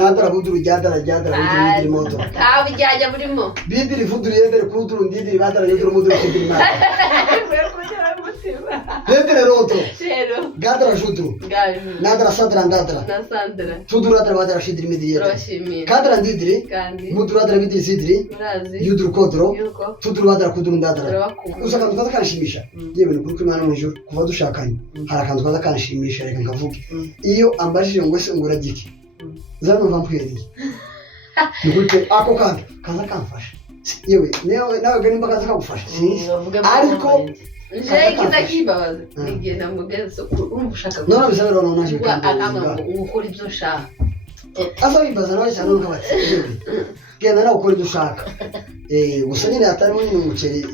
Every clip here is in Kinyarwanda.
Nandara kuduru jadara kuduru moto. Tabi jajja burimo. Bidiri fuduru yendere kuduru ndidiri badara yuduru muduru kuduru na. Yendere roto. Zero. Gadara shuduru. Nandara sadra ndadara. Na Sandra. Fuduru adara badara shidiri midiri. Roshimi. Kadara ndidiri. Kandi. Muduru adara midiri sidiri. Urazi. Yuduru kodro. Yuko. Fuduru badara kuduru ndadara. Turabakumva. Usaka mutata kanshimisha. Yewe ni kuri mwana mwijuru kuva dushakanye. Harakantu kaza kanshimisha reka nkavuge. Iyo ambajije ngo se ngura giki. Zano vampiri. Nigute ako kandi kaza kamfasha. Yewe nawe gani mbaka zakagufasha. Ariko je kiza kibabaza. Nigenda mugeze umushaka. None bisaba rero naje akanga ukora ibyo ushaka. Asa bibaza nawe cyane nuko bati. Genda nawe ukora ibyo ushaka. Gusa nyine atari munini umuceri.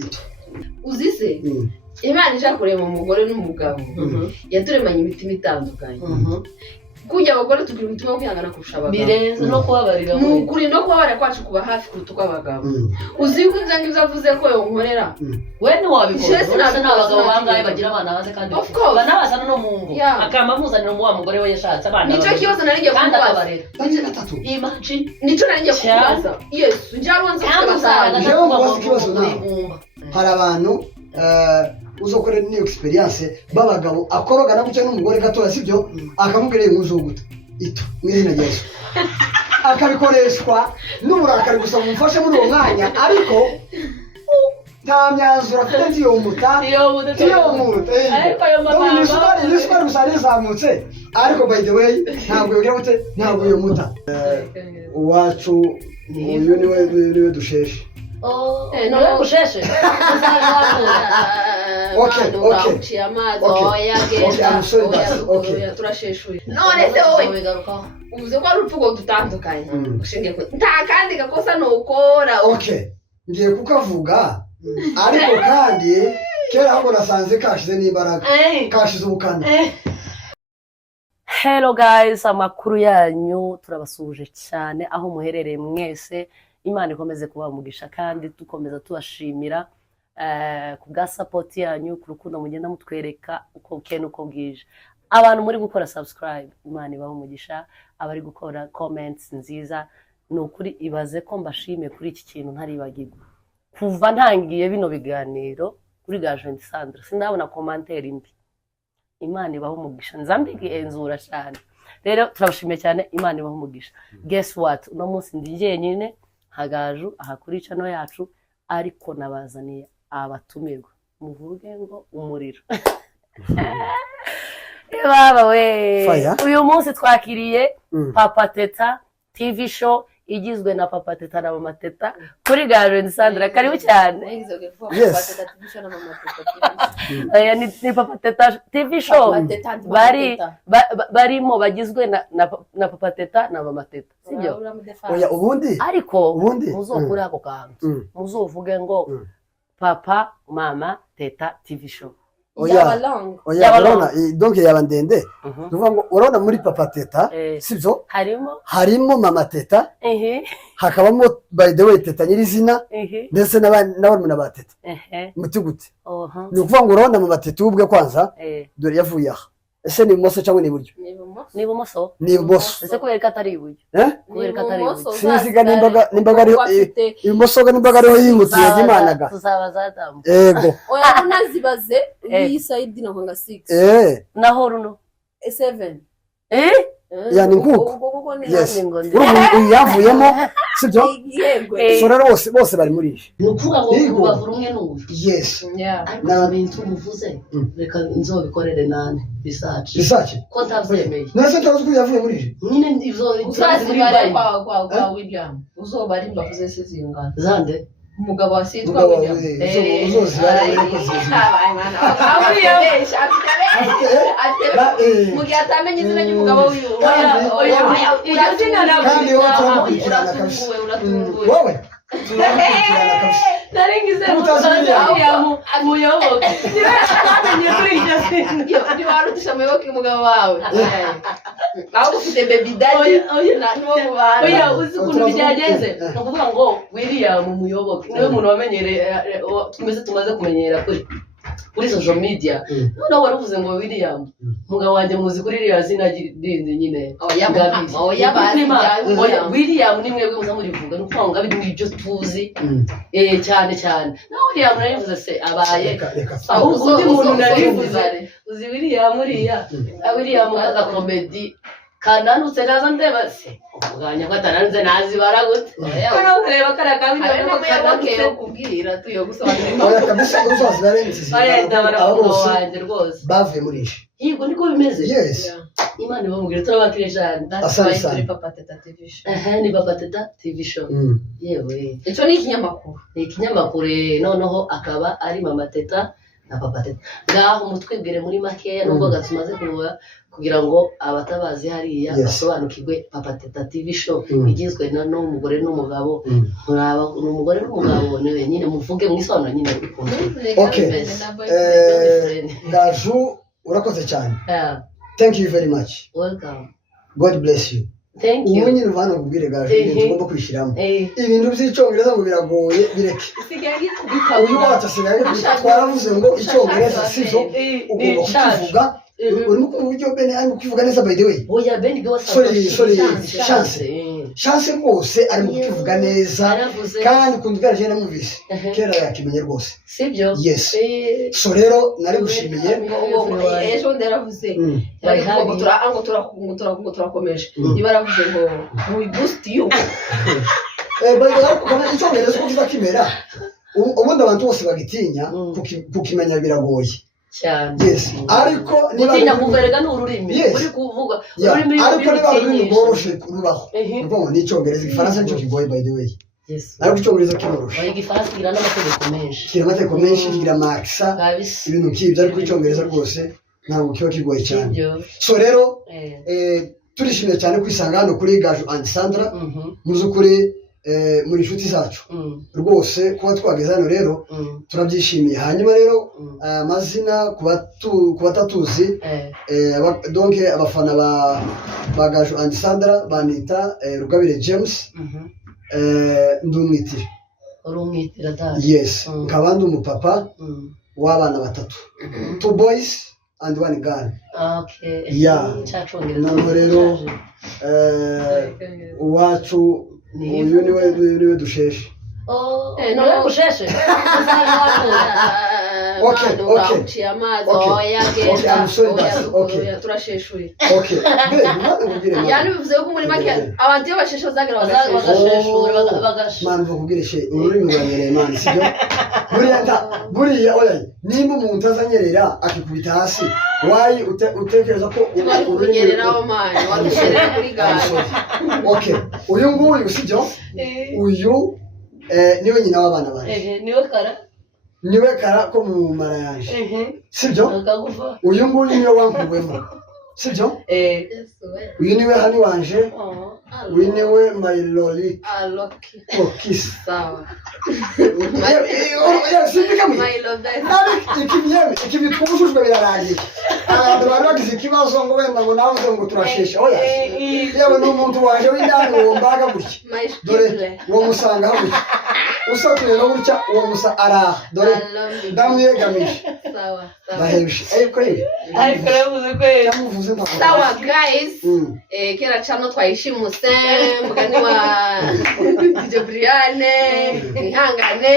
Uzise? Imana ishaka kurema umugore n'umugabo. Yaturemanye imitima itandukanye. Kujya abagore tugira umutima wo kwihangana kurusha abagabo. Birenze no kubabarira. Nukuri no kubabarira kwacu kuba hafi kuruta kw'abagabo. Uzi ko ibyo uzavuze ko yonkorera. We ni wabikora. Jese n'abagabo bangaye bagira abana baze kandi banabazana no mu ngo. Akama muzanira mu wa mugore we yashatse abana. Nico kibazo naringiye kubaza. Banje gatatu. Imagine. Nico naringiye kubaza. Yesu njaronze kubaza. Hari abantu uzokore ni experience babagabo akorogana gucyo n'umugore gatoya sibyo akamubwira y'umuzuguta ito mwizina Yesu akabikoreshwa n'uburakari gusa mumfashe muri uwo mwanya ariko nta myanzuro afite yo muta ariko ayo magambo nisukari gusa nizamutse ariko by the way ntabwo yogira gute ntabwo yo muta uwacu uyu niwe dusheshe no kusheshe Okay. Turasheshuye. None se wowe uvuze ko ari urupfugo dutandukanye. Ushingiye ko nta kandi gakosa no ukora. Okay. Ngiye kukavuga ariko kandi kera aho nasanze kashize n'imbaraga. Kashize ubukana. Hello guys, amakuru yanyu turabasuje cyane aho muherereye mwese. Imana ikomeze kuba umugisha kandi dukomeza tubashimira ku bwa support yanyu ku rukundo mugenda mutwereka uko ukene uko bwije. Abantu muri gukora subscribe Imana ibaho umugisha, abari gukora comments nziza nukuri ibaze ko mbashimiye kuri iki kintu ntaribagirwa. Kuva ntangiye bino biganiro kuri Gajenti Sandra sindabona commentaire mbi. Imana ibaho umugisha nzambige enzura cyane. Rero turabashimiye cyane Imana ibaho umugisha. Guess what? Uno munsi ndiye nyine hagaju ahakuri chano yacu ariko nabazaniye abatumirwa muvuge ngo umuriro. Baba we uyu munsi twakiriye Papa Teta TV show igizwe na Papa Teta na Mama Teta kuri Gajenti Sandra. Karibu cyane. Yes. Ni Papa Teta TV show barimo bagizwe na Papa Teta na Mama Teta sibyo? Oya ubundi ariko muzokura ako kantu muzovuge ngo Papa Mama Teta TV show. Oya urabona donc yaba ndende tuvuga ngo urabona muri Papa Teta sibyo harimo Mama Teta hakabamo by the way Teta nyirizina ndetse n'abana ba Teta mutugute ni ukuvuga ngo urabona Mama Teta ubwe kwanza dore yavuye aha. Ese ni ibumoso cyangwa ni iburyo? Ni ibumoso. Ni ibumoso. Ese kubera ko atari iburyo? Kubera ko atari iburyo. Sinziga nimbaga ari ibumoso ga nimbaga ari yingutiye gimanaga. Tuzabaza damu. Ego. Oya unazibaze iyi side no nga 6. Naho runo 7. Yani nkuko. Yes. Ubu yavuyemo sibyo? Sorero bose bari muri ibi. Nukuvuga ngo bavura umwe n'ubu. Yes. Na bintu muvuze reka nzobikorere nane research. Ko tavyemeye. Nase tazo yavuye muri ibi. Nyine ivyo uzazibare kwa William. Uzobari mbavuze sezingana. Zande. Umugabo wasitwa William. Mugihe atamenye izina ry'umugabo wiwe. Wowe naringize muyoboke namenye kuri iryo zina ntiwarutisha muyoboke umugabo wawe aho ufite baby daddy oya uzi ukuntu byagenze ni ukuvuga ngo William muyoboke niwe muntu wamenyereye tumaze kumenyera kuri kuri social media noneho waravuze ngo William mugabo wanjye muzi kuri iriya zina rindi nyine William ni mwebwe muza murivuga nuko ngo ngabi n'ibyo tuzi cyane cyane na William narivuze se abaye ahubwo undi muntu narivuze uzi William uriya William ka comedy kananutse naza ndeba se uganya kwatananze nazi baragute barareba karakabi ariko yabakeyo kubwira tuyo gusobanura oya kabisa uzazi barenze abose rwose bavuye muri ishi yego niko bimeze yes Imana bamubwira turabakire cyane that's Papa Teta TV show ni Papa Teta TV show yewe icyo ni ikinyamakuru noneho akaba ari Mama Teta na Papa Teta ngaho umutwibwire muri makeya nubwo gatumaze kugira ngo abatabazi hariya basobanukirwe Papa Teta TV show igizwe n'umugore n'umugabo muraba n'umugore n'umugabo newe nyine muvuge mwisobanura nyine okay Gaju urakoze cyane thank you very much welcome God bless you thank you ubunyine uvana kubwire Gaju tugomba kwishiramo ibintu by'icyongereza ngo biragoye bireke uyu wacu asigaye twaravuze ngo icyongereza sivyo ugomba kuvuga urimo uburyo bene ari kuvuga neza by the way oya bene go sorry chance rwose ari kuvuga neza kandi kundugaraje namuvise kera yakimenye rwose sibyo yes so rero nari gushimiye ejo ndaravuze ngo turakomeje ibaravuze ngo we boost you bayo icyongereza ko kizakimera ubundi abantu bose bagitinya kukimenya biragoye cyane yes ariko niba kuverega n'ururimi uri kuvuga ururimi ariko niba ururimi rworoshe rubaho ubwo ni icyongereza igifaransa nicyo kigoye by the way yes ariko icyongereza kiroroshe igifaransa kigira n'amategeko menshi kigira amaksa ibintu nk'ibyo ariko icyongereza rwose ntabwo kiba kigoye cyane so rero turishimye cyane kwisanga hano kuri Gaju and Sandra muzukuri muri inshuti zacu rwose kuba twageze hano rero turabyishimiye hanyuma rero amazina kuba tatuzi donc abafana ba Gaju and Sandra banita Rugabire James ndumwitira urumwitira dad yes nkabandi umupapa w'abana batatu 2 boys and 1 girl okay none rero uwacu uyu niwe dusheshe niwe kusheshe yani bivuze ko muri make abantu iyo basheshe bazagira mani bakubwirishe ururimi ruranyereye mani sibyo buriya oya nimba umuntu azanyerera akikubita hasi wayi utekereza ko ururimi mani warushyerera kuri gare uyu nguyu sibyo uyu niwe nyina w'abana banje niwe kara ko mu mara yanje sibyo uyu nguyu niwe wankuwemo sibyo uyu niwe hani wanje uyu niwe my loli kiss sawa ikibi twumushujwe birarangiye abantu bari bagize ikibazo ngo wenda ngo navuze ngo turashesha oya yewe n'umuntu waje w'indani uwo mbaga gutya dore uwo musanga gutya usatuye no gutya uwo musa araha dore ndamwegamisha bahebye ariko yavuze ko yamuvuze sawa guys kera cyano twayishimuse mugani wa DJ Briane ihangane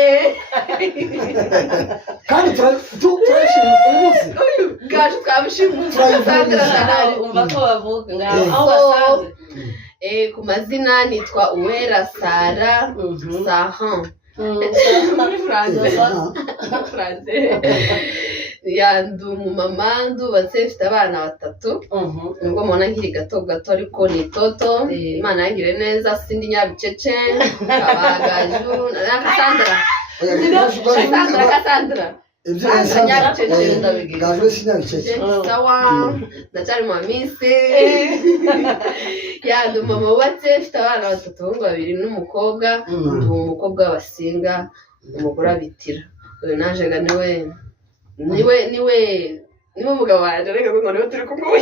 kandi turashimye umunsi Gaju twabishimuse umva ko bavuga ngaho basanze ku mazina nitwa Uwera Sara Sahan muri France yandu umumama ndubatse mfite abana batatu nubwo mubona nkiri gato ariko ni toto Imana yangire neza sindi nyabicece abagaju na Cassandra Gaju sinyabicece sawa ndacyari mu minsi yandu mama wubatse mfite abana batatu abahungu babiri n'umukobwa umukobwa w'abasinga umugore abitira uyu naje ga niwe umugabo waje reka ngo niwe turi kumwe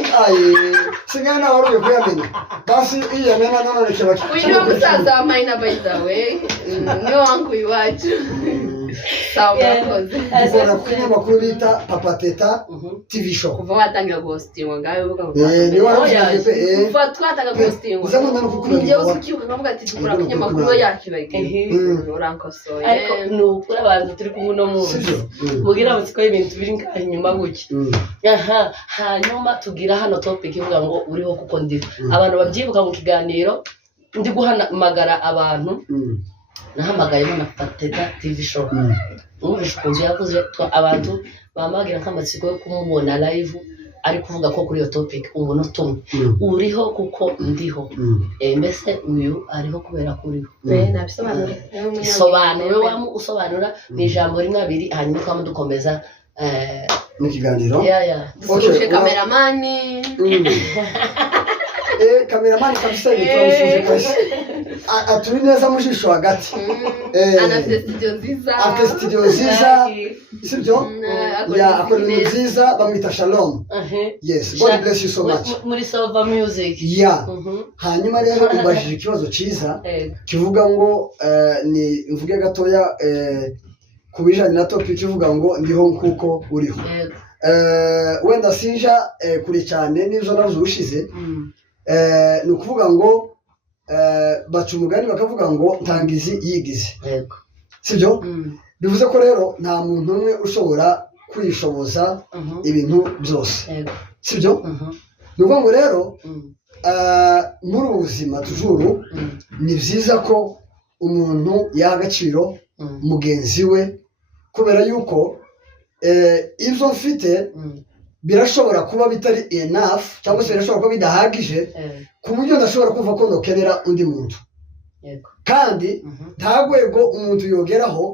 singa na wari kuyamenya basi iya mena none kibaki uyu ni musaza wa Maina by the way niwe wangu iwacu ukora ku kinyamakuru bita Papa Teta TV show kuva watangira ghosting ngawe uvuga ngo ni waraje kuva twatanga ghosting uzabona no kukura njye usikiuka nkavuga ati dukora ku kinyamakuru yakibage urankosoye ariko nukuri abantu turi kumwe no munsi mugira mutsiko ibintu biri inyuma gutya hanyuma tugira hano topic ivuga ngo uriho kuko ndiho abantu babyibuka mu kiganiro ndi guhamagara abantu nahamagaye na Pateta TV show umvishe ukuntu yavuze abantu bamagira nk'amatsiko yo kumubona live ari kuvuga ko kuri iyo topic ubu no tumwe uriho kuko ndiho mbese uyu ariho kubera kuriho usobanura ni ijambo rimwe abiri hanyuma twamo dukomeza mu kiganiro okay kameramani kameramani kabisa yitwa kabisa aturi neza mu jisho hagati anafite studio nziza sibyo ya akorera nziza bamwita Shalom yes God bless you so much muri Salva Music ya hanyuma rero ubajije ikibazo cyiza kivuga ngo ni mvuge gatoya kubijanye na topic kivuga ngo ndiho kuko uriho wenda sinja kuri cyane nizo navuze ushize ni ukuvuga ngo baca umugani bakavuga ngo ntangizi yigize sibyo bivuze ko rero nta muntu umwe ushobora kwishoboza ibintu byose sibyo ni ukuvuga ngo rero muri ubu buzima tujuru ni byiza ko umuntu yaha agaciro mugenzi we kubera yuko ibyo mfite birashobora kuba bitari enough cyangwa se birashobora kuba bidahagije ku buryo ndashobora kumva ko ndokenera undi muntu kandi nta rwego umuntu yogeraho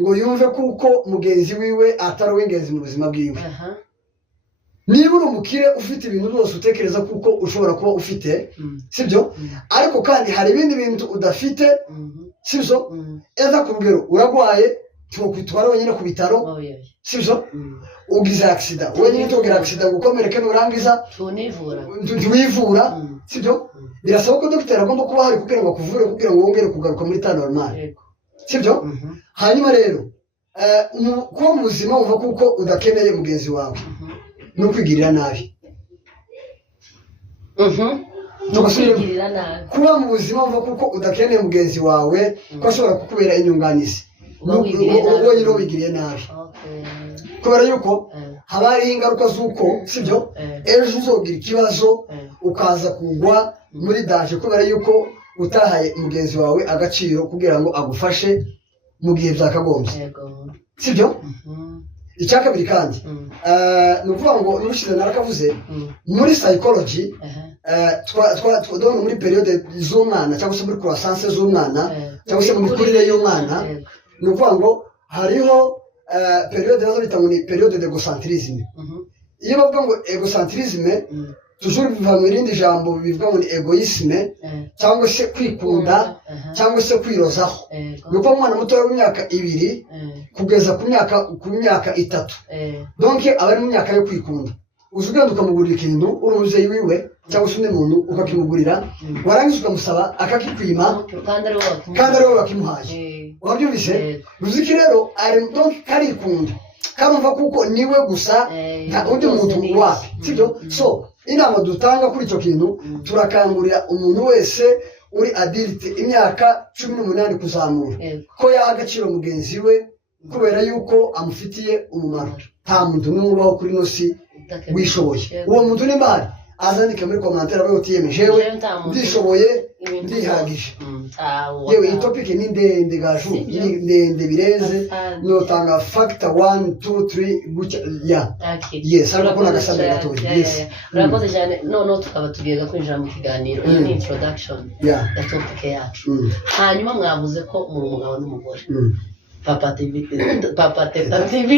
ngo yumve kuko mugenzi wiwe atari uw'ingenzi mu buzima bwiwe niba uri umukire ufite ibintu byose utekereza kuko ushobora kuba ufite sibyo ariko kandi hari ibindi bintu udafite sibyo eza ku rugero uragwaye tukwitwara wenyine ku bitaro sibyo ugize accident wenyine tugira accident gukomereka nurangiza tuwivura sibyo birasaba ko dogiteri agomba kuba hari kugira ngo akuvure kugira ngo wongere kugaruka muri ta normal sibyo hanyuma rero kuba mu buzima wumva kuko udakeneye mugenzi wawe no kwigirira nabi kuba mu buzima wumva kuko udakeneye mugenzi wawe ko ashobora kukubera inyunganizi wenyine wigiriye nabi kubera yuko haba hariho ingaruka z'uko sibyo ejo uzogira ikibazo ukaza kugwa muri daje kubera yuko utahaye mugenzi wawe agaciro kugira ngo agufashe mu gihe byakagombye sibyo icya kabiri kandi ni ukuvuga ngo n'ushize narakavuze muri psychology muri periode z'umwana cyangwa se muri croissance z'umwana cyangwa se mu mikurire y'umwana ni ukuvuga ngo hariho periode nazo bita ngo ni periode d'egocentrisme iyo bavuga ngo egocentrisme toujours biva mu rindi jambo bivuga ngo ni egoisme cyangwa se kwikunda cyangwa se kwirozaho ni uko umwana muto w'imyaka 2 kugeza ku myaka 3 donc aba ari mu myaka yo kwikunda uzi ugenda ukamugurira ikintu uri umubyeyi wiwe cyangwa se undi muntu ukakimugurira warangiza ukamusaba akakikwima kandi ari wowe wakimuhaye wabyumvise bivuze ko rero ari donc karikunda karumva kuko niwe gusa nta undi muntu wapi sibyo so inama dutanga kuri icyo kintu turakangurira umuntu wese uri adult imyaka 18 kuzamura ko yaha agaciro mugenzi we kubera yuko amufitiye umumaro nta muntu n'umwe ubaho kuri nosi wishoboye uwo muntu ni mbari azandike muri commentaire abe utiyemejewe ndishoboye ndihagije yewe iyi topic ni ndende gaju ndende bireze notanga factor 1 2 3 gucya ya yes ariko nagasabye gatoya yes urakoze cyane none tukaba tugiye kwinjira mu kiganiro ni introduction ya topic yacu hanyuma mwavuze ko muri umugabo n'umugore Papa Teta TV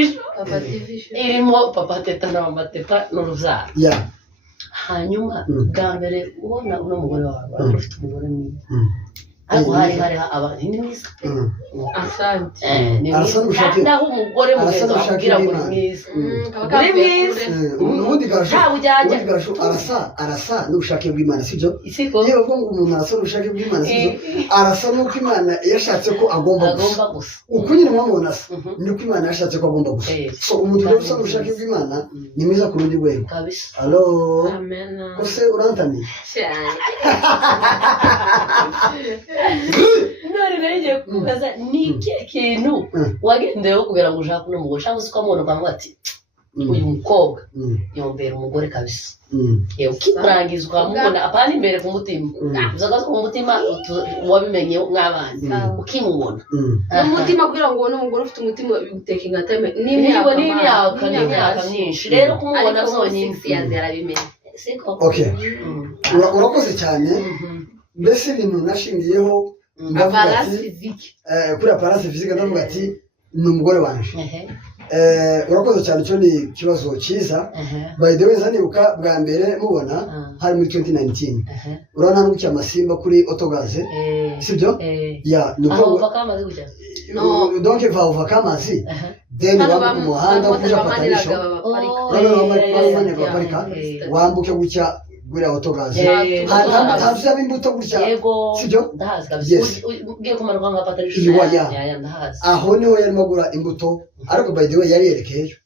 irimo Papa Teta na Mama Teta n'urubyaro hanyuma bwa mbere ubona uno mugore wawe ufite umugore mwiza ntabwo hari abantu ni mwiza asante ni mwiza naho umugore mugeza akubwira ngo ni mwiza ni mwiza ubundi garasho arasa n'ubushake bw'Imana sibyo yewe ngo umuntu arasa n'ubushake bw'Imana sibyo arasa n'uko Imana yashatse ko agomba gusa uko nyine mwamubona asa niko Imana yashatse ko agomba gusa so umuntu rero usa n'ubushake bw'Imana ni mwiza ku rundi rwego kabisa allo amen kose urantamiye cyane none ngiye kubaza ni ikihe kintu wagendeyeho kugira ngo ushake uno mugore cyangwa se ukamubona ukavuga ati uyu mukobwa yombera umugore kabisa yewe ukimurangiza ukamubona apana imbere ku mutima uzagaze ku mutima wabimenye mw'abana ukimubona umutima kugira ngo ubone umugore ufite umutima biguteka ingateme n'imyaka myinshi rero kumubona zonyine yarabimenye okay urakoze cyane mbese ibintu nashingiyeho aparance physique kuri aparance physique ndavuga ati ni umugore wanje urakoze cyane cyo ni ikibazo cyiza by the way zanibuka bwa mbere mubona hari muri 2019 urabona n'uko amasimba kuri autogaze sibyo ya nuko kamazi gutya no donc va kamazi then wambuka umuhanda kuja patanisho wambuke gutya gura autogaze haza imbuto gutya sibyo ugiye kumanuka nka patanisho ndahazi aho niho yarimo gura imbuto ariko by the way yari yerekeyeyo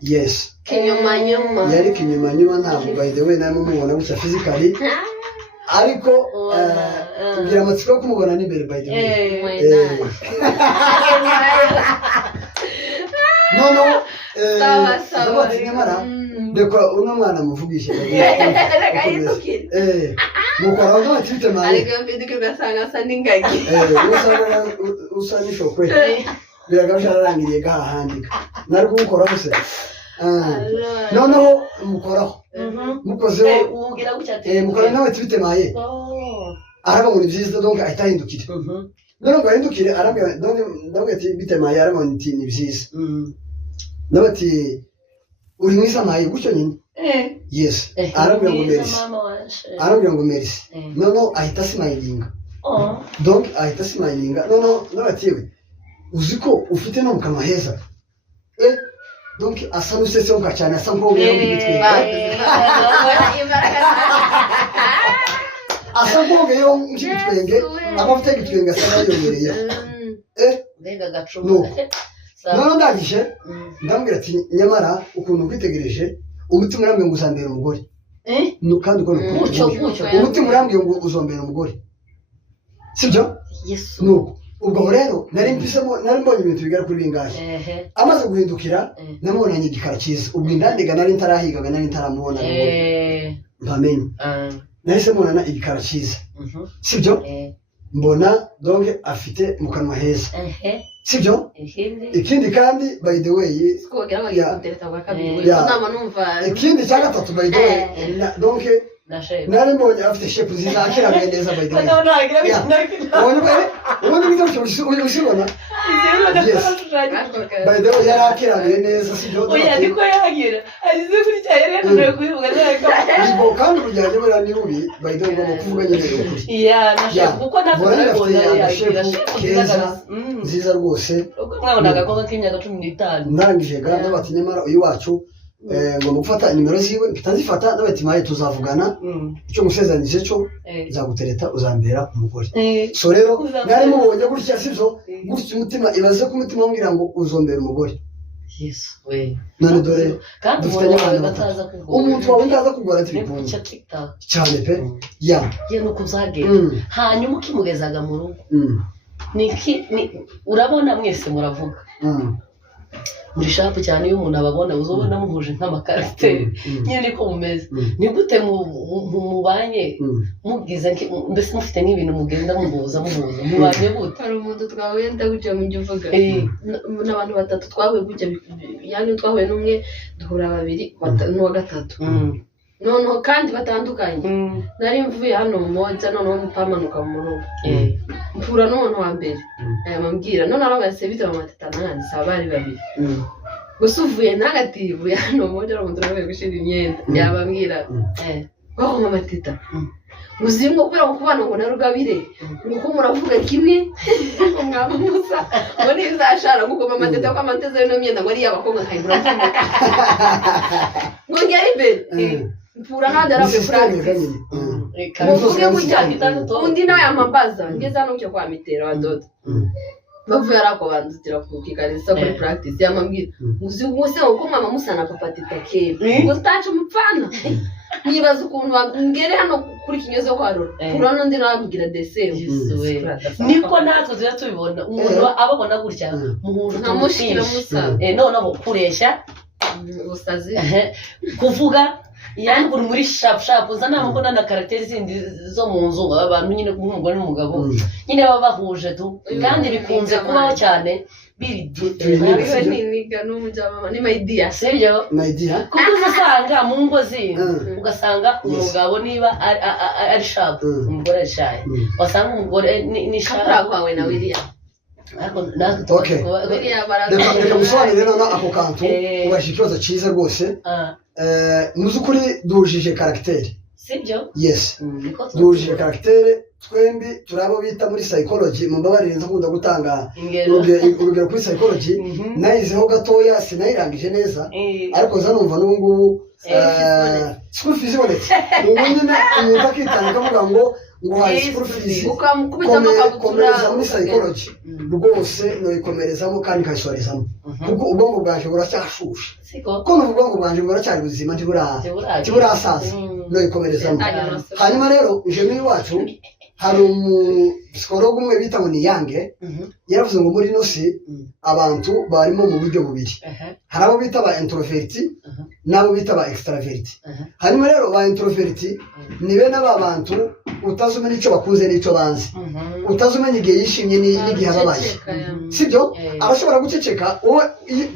yes kinyuma yari kinyuma ntabwo by the way namwe mubona gutya physically ariko kugira amatsiko yo kumubona n'imbere by the way no sawa nyamara ndeko uno mwana muvugishe mukora ngo atite mari ariko mbidike ugasanga asa n'ingagi usa n'ishokwe biragamsha arangiriye gahandika nari kumukora bose noneho mukoraho mukozeho ugira gutya mukora nawe atite maye araba muri byiza donc ahita hindukira none bahindukire arabwira donc ati bitemaye araba nti ni byiza nabati uri mwiza maye gutyo nyine yes arabwira ngo merci nono ahita smilinga donc ahita smilinga nono nabatiwe uziko ufite no mukanwa heza donc asa n'usese ngo cyane asa ngo bitwe asa ngo yo ngitwenge abafite gitwenga asa yongereye mbega gacumu nono ndagije ndambwira ati nyamara ukuntu kwitegereje umutima urambye ngo uzambera umugore kandi uko umutima urambye ngo uzombera umugore sibyo nuko ubwo rero nari mbonye ibintu bigera kuri bingahe amaze guhindukira namubonanye igikara cyiza ubwo indandiga nari ntarahigaga nari ntaramubona mpamenye nahise mbonana igikara cyiza sibyo mbona donc afite mu kanwa heza sibyo ikindi kandi by the way ikindi cya gatatu by the way donc nari mbonye afite shepu nziza akirabuye neza by the way ubundi bwiza ushobora by the way yari akirabuye neza sibyo oya niko yagira arize kuri cya yari none kubivuga nako kandi kujyanye bura ni bubi by the way ngomba kuvuga nyine ukuri nashepu kuko ntabona yagira shepu nziza rwose uko mwabona agakobwa k'imyaka 15 ndangije kandi bati nyamara uyu wacu ngomba gufata nimero ziwe mpitazifata ndabati maye tuzavugana icyo musezanije cyo nzagutereta uzambera umugore so rero nari mubonye gutya sibyo gutya umutima ibaze ko umutima umbwira ngo uzombera umugore yes we none dore kandi bataza kugora umuntu wawe ndaza kugora telefone cyane pe ya nuko uzagera hanyuma ukimugezaga mu rugo urabona mwese muravuga muri shapu cyane iyo umuntu ababona uzobona muhuje nk'amakarakiteri nyine niko mumeze ni gute mubanye mubwiza mbese mufite n'ibintu mugenda muhuza mubanye gute hari umuntu twahuye ndagujya mu byo uvuga n'abantu batatu twahuye gutya yani twahuye n'umwe duhura babiri n'uwa gatatu noneho kandi batandukanye nari mvuye hano mu moja noneho mpamanuka mu rugo mpura n'umuntu wa mbere amambwira none abagase bita amatata nani sabari babiri gusa uvuye ntagativuye hano mu moja umuntu nawe gushira imyenda yabambwira bakoma amateta muzimwe kubera ko kubana ngo na Rugabire nuko muravuga kimwe umwaba musa ngo nizashara gukoma amateta ko amateza yo myenda ngo ari yabakobwa kayibura ngo ngere imbere mpura hadara be practice muvuge mujyanye undi nawe amambaza ngeza no cyo kwa mitero wadoda bavuye arako banzitira kukikanisa kuri practice yamambwira uzi ubuse uko mama musana papa titakebe ngo tacho mupfana nibaza ukuntu ngere hano kuri kinyozo kwa roro urano ndi nabwira deseo niko natwe tuya tubibona umuntu ababona gutya muhuru ntamushira musa noneho kuresha usazi kuvuga yani buri muri sharp uzana mbona na character zindi zo mu nzu abantu nyine kumugore n'umugabo nyine baba bahuje tu kandi bikunze kubaho cyane biri niga n'umujama ni my dear sibyo kuko usanga mu ngo zindi ugasanga umugabo niba ari sharp umugore ari shy wasanga umugore ni sharp kwawe na William okay reka musobanurire none ako kantu ubashije ikibazo cyiza rwose muzukuri duhujije karagiteri sibyo yes duhujije karagiteri twembi turabo bita muri psychology mu mbabarire nkunda gutanga urugero kuri psychology nayizeho gatoya sinayirangije neza ariko zanumva n'ubungubu school fees ibonetse ubundi umuntu akitanga akavuga ngo hari school fees komereza muri psychology rwose noyikomerezamo kandi kayisorezamo kuko ubwonko bwaje buracyashushe ko n'ubwonko bwaje buracyari buzima ntiburasaza noyikomerezamo hanyuma rero ije wacu hari umupsikologe umwe bita ngo ni Yange yaravuze ngo muri ino si abantu barimo mu buryo bubiri hari abo bita ba introvert n'abo bita ba extravert hanyuma rero ba introvert ni bene aba bantu utazumenya icyo bakunze n'icyo banze utazumenya igihe yishimye n'igihe ababaye sibyo arashobora guceceka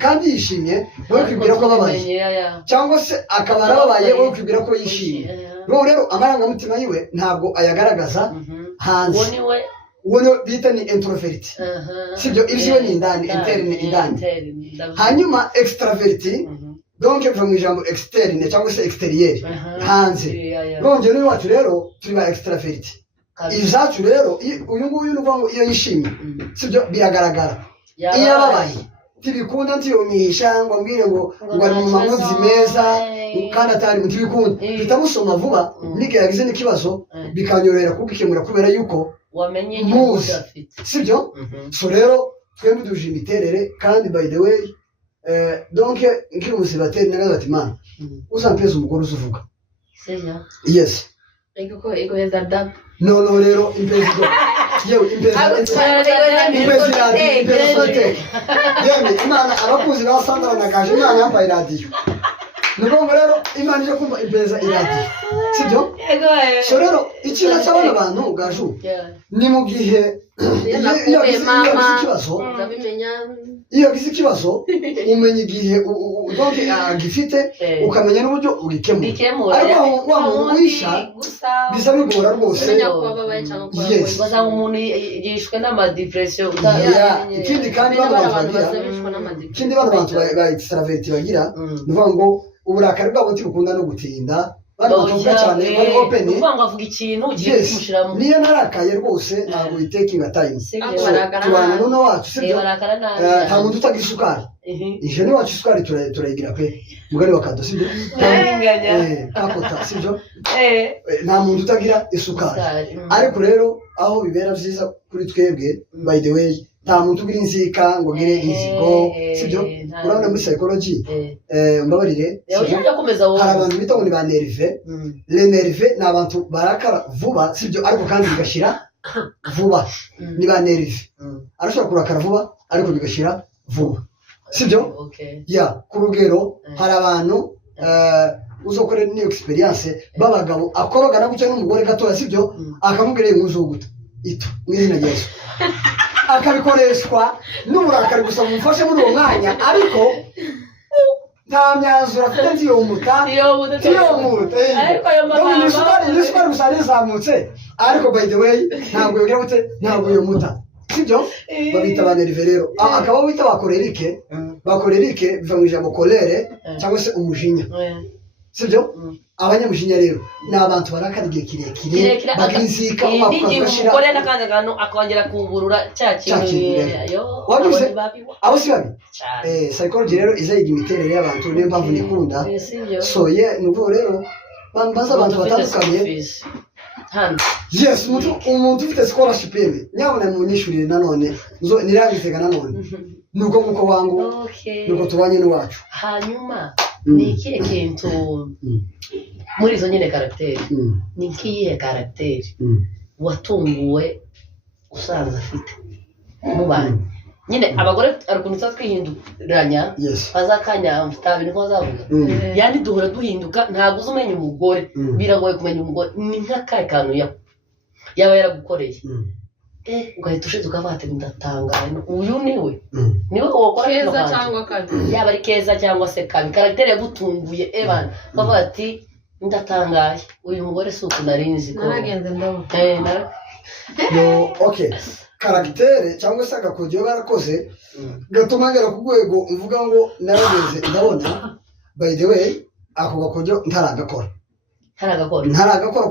kandi yishimye wowe kwibwira ko ababaye cyangwa se akaba arababaye wowe kwibwira ko yishimye rero amarangamutima yiwe ntabwo ayagaragaza hanze uwo bita ni introvert sibyo ibyo ni indani interne indani hanyuma extravert donc biva mu ijambo externe cyangwa se exterieur hanze nonge ni wacu rero turi ba extravert izacu rero uyu nguyu nuvuga ngo iyo yishimye sibyo biragaragara iyo ababaye tibikunda ntiyonyesha ngo mbwire ngo ari mu mamuzi meza kandi atari mu tibikunda bitamusoma vuba nike yagize n'ikibazo bikanyorera kubikemura kubera yuko wamenye muzi sibyo so rero twembi duje imiterere kandi by the way donc nkiri umusibateri nagaza ati man uzampeza umugore uzuvuga yes ego yeza no rero impeza yewe impeza imana abakuzi ba Sandra na Gaje imana yambaye radio nuko rero imana ije kumva impeza iradiyo sibyo so rero ikintu cy'abana bantu Gaju ni mu gihe iyo gize ikibazo umenya igihe gifite ukamenya n'uburyo ugikemura ariko wa muntu wisha biza bigora rwose bazanga umuntu yishwe n'amadepression ikindi kandi bano bantu ba extravert bagira nuvuga ngo uburakari bwabo ntibukunda no gutinda banavuga cyane bari open uvuga ngo avuga ikintu ugiye kumushiramo niyo narakaye rwose ntabwo itaking time tubana none wacu sibyo nta muntu utagira isukari ije ni wacu isukari turayigira pe mugari wa kado sibyo kakota sibyo nta muntu utagira isukari ariko rero aho bibera byiza kuri twebwe by the way nta muntu ugira inzika ngo ngire inzigo sibyo urabona muri psychology mbabarire hari abantu bita ngo ni ba nerve les nerve ni abantu barakara vuba sibyo ariko kandi bigashira vuba ni ba nerve arashobora kurakara vuba ariko bigashira vuba sibyo ya ku rugero hari abantu uzokorera niyo experience babagabo akobagana gucya n'umugore gatoya sibyo akamubwira inkuzuguta ito mwizina rya Yesu akabikoreshwa n'uburakari gusa mumufashe muri uwo mwanya ariko nta myanzuro afite ntiyomuta ariko ayo magambo isukari gusa rizamutse ariko by the way ntabwo yogira gute ntabwo yomuta sibyo babita ba nerve rero akaba bita bakorerike biva mu ijambo kolere cyangwa se umujinya sibyo abanyamushinya rero ni abantu barakara igihe kirekire baginzika umugore n'akandi kantu akongera kuburura cya kintu wabuze abo si babi psychology rero izayiga imiterere y'abantu niyo mpamvu nikunda so nuko rero bambaza abantu batandukanye yes umuntu ufite scholarship yeme nyabona munyishurire nanone nirabitega nanone nuko muko wangu nuko tubanye n'uwacu hanyuma ni ikihe kintu muri izo nyine karagiteri ni ikihe karagiteri watunguwe usanze afite mu bantu nyine abagore arakunze twihinduranya bazakanya mfitabi niko bazavuga yani duhora duhinduka ntabwo uzumenya umugore biragoye kumenya umugore ni nk'akaye kantu yaba yaragukoreye ugahita ushize ukavate ndatangaye uyu niwe wakora keza cyangwa kabi yaba ari keza cyangwa se kabi karagiteri yagutunguye ebana bavuga ati ndatangaye uyu mugore si uku narinzi ko naragenze ndabona okay karagiteri cyangwa se agakodio barakoze gatuma ngera ku rwego mvuga ngo narageze ndabona by the way ako gakodio ntaragakora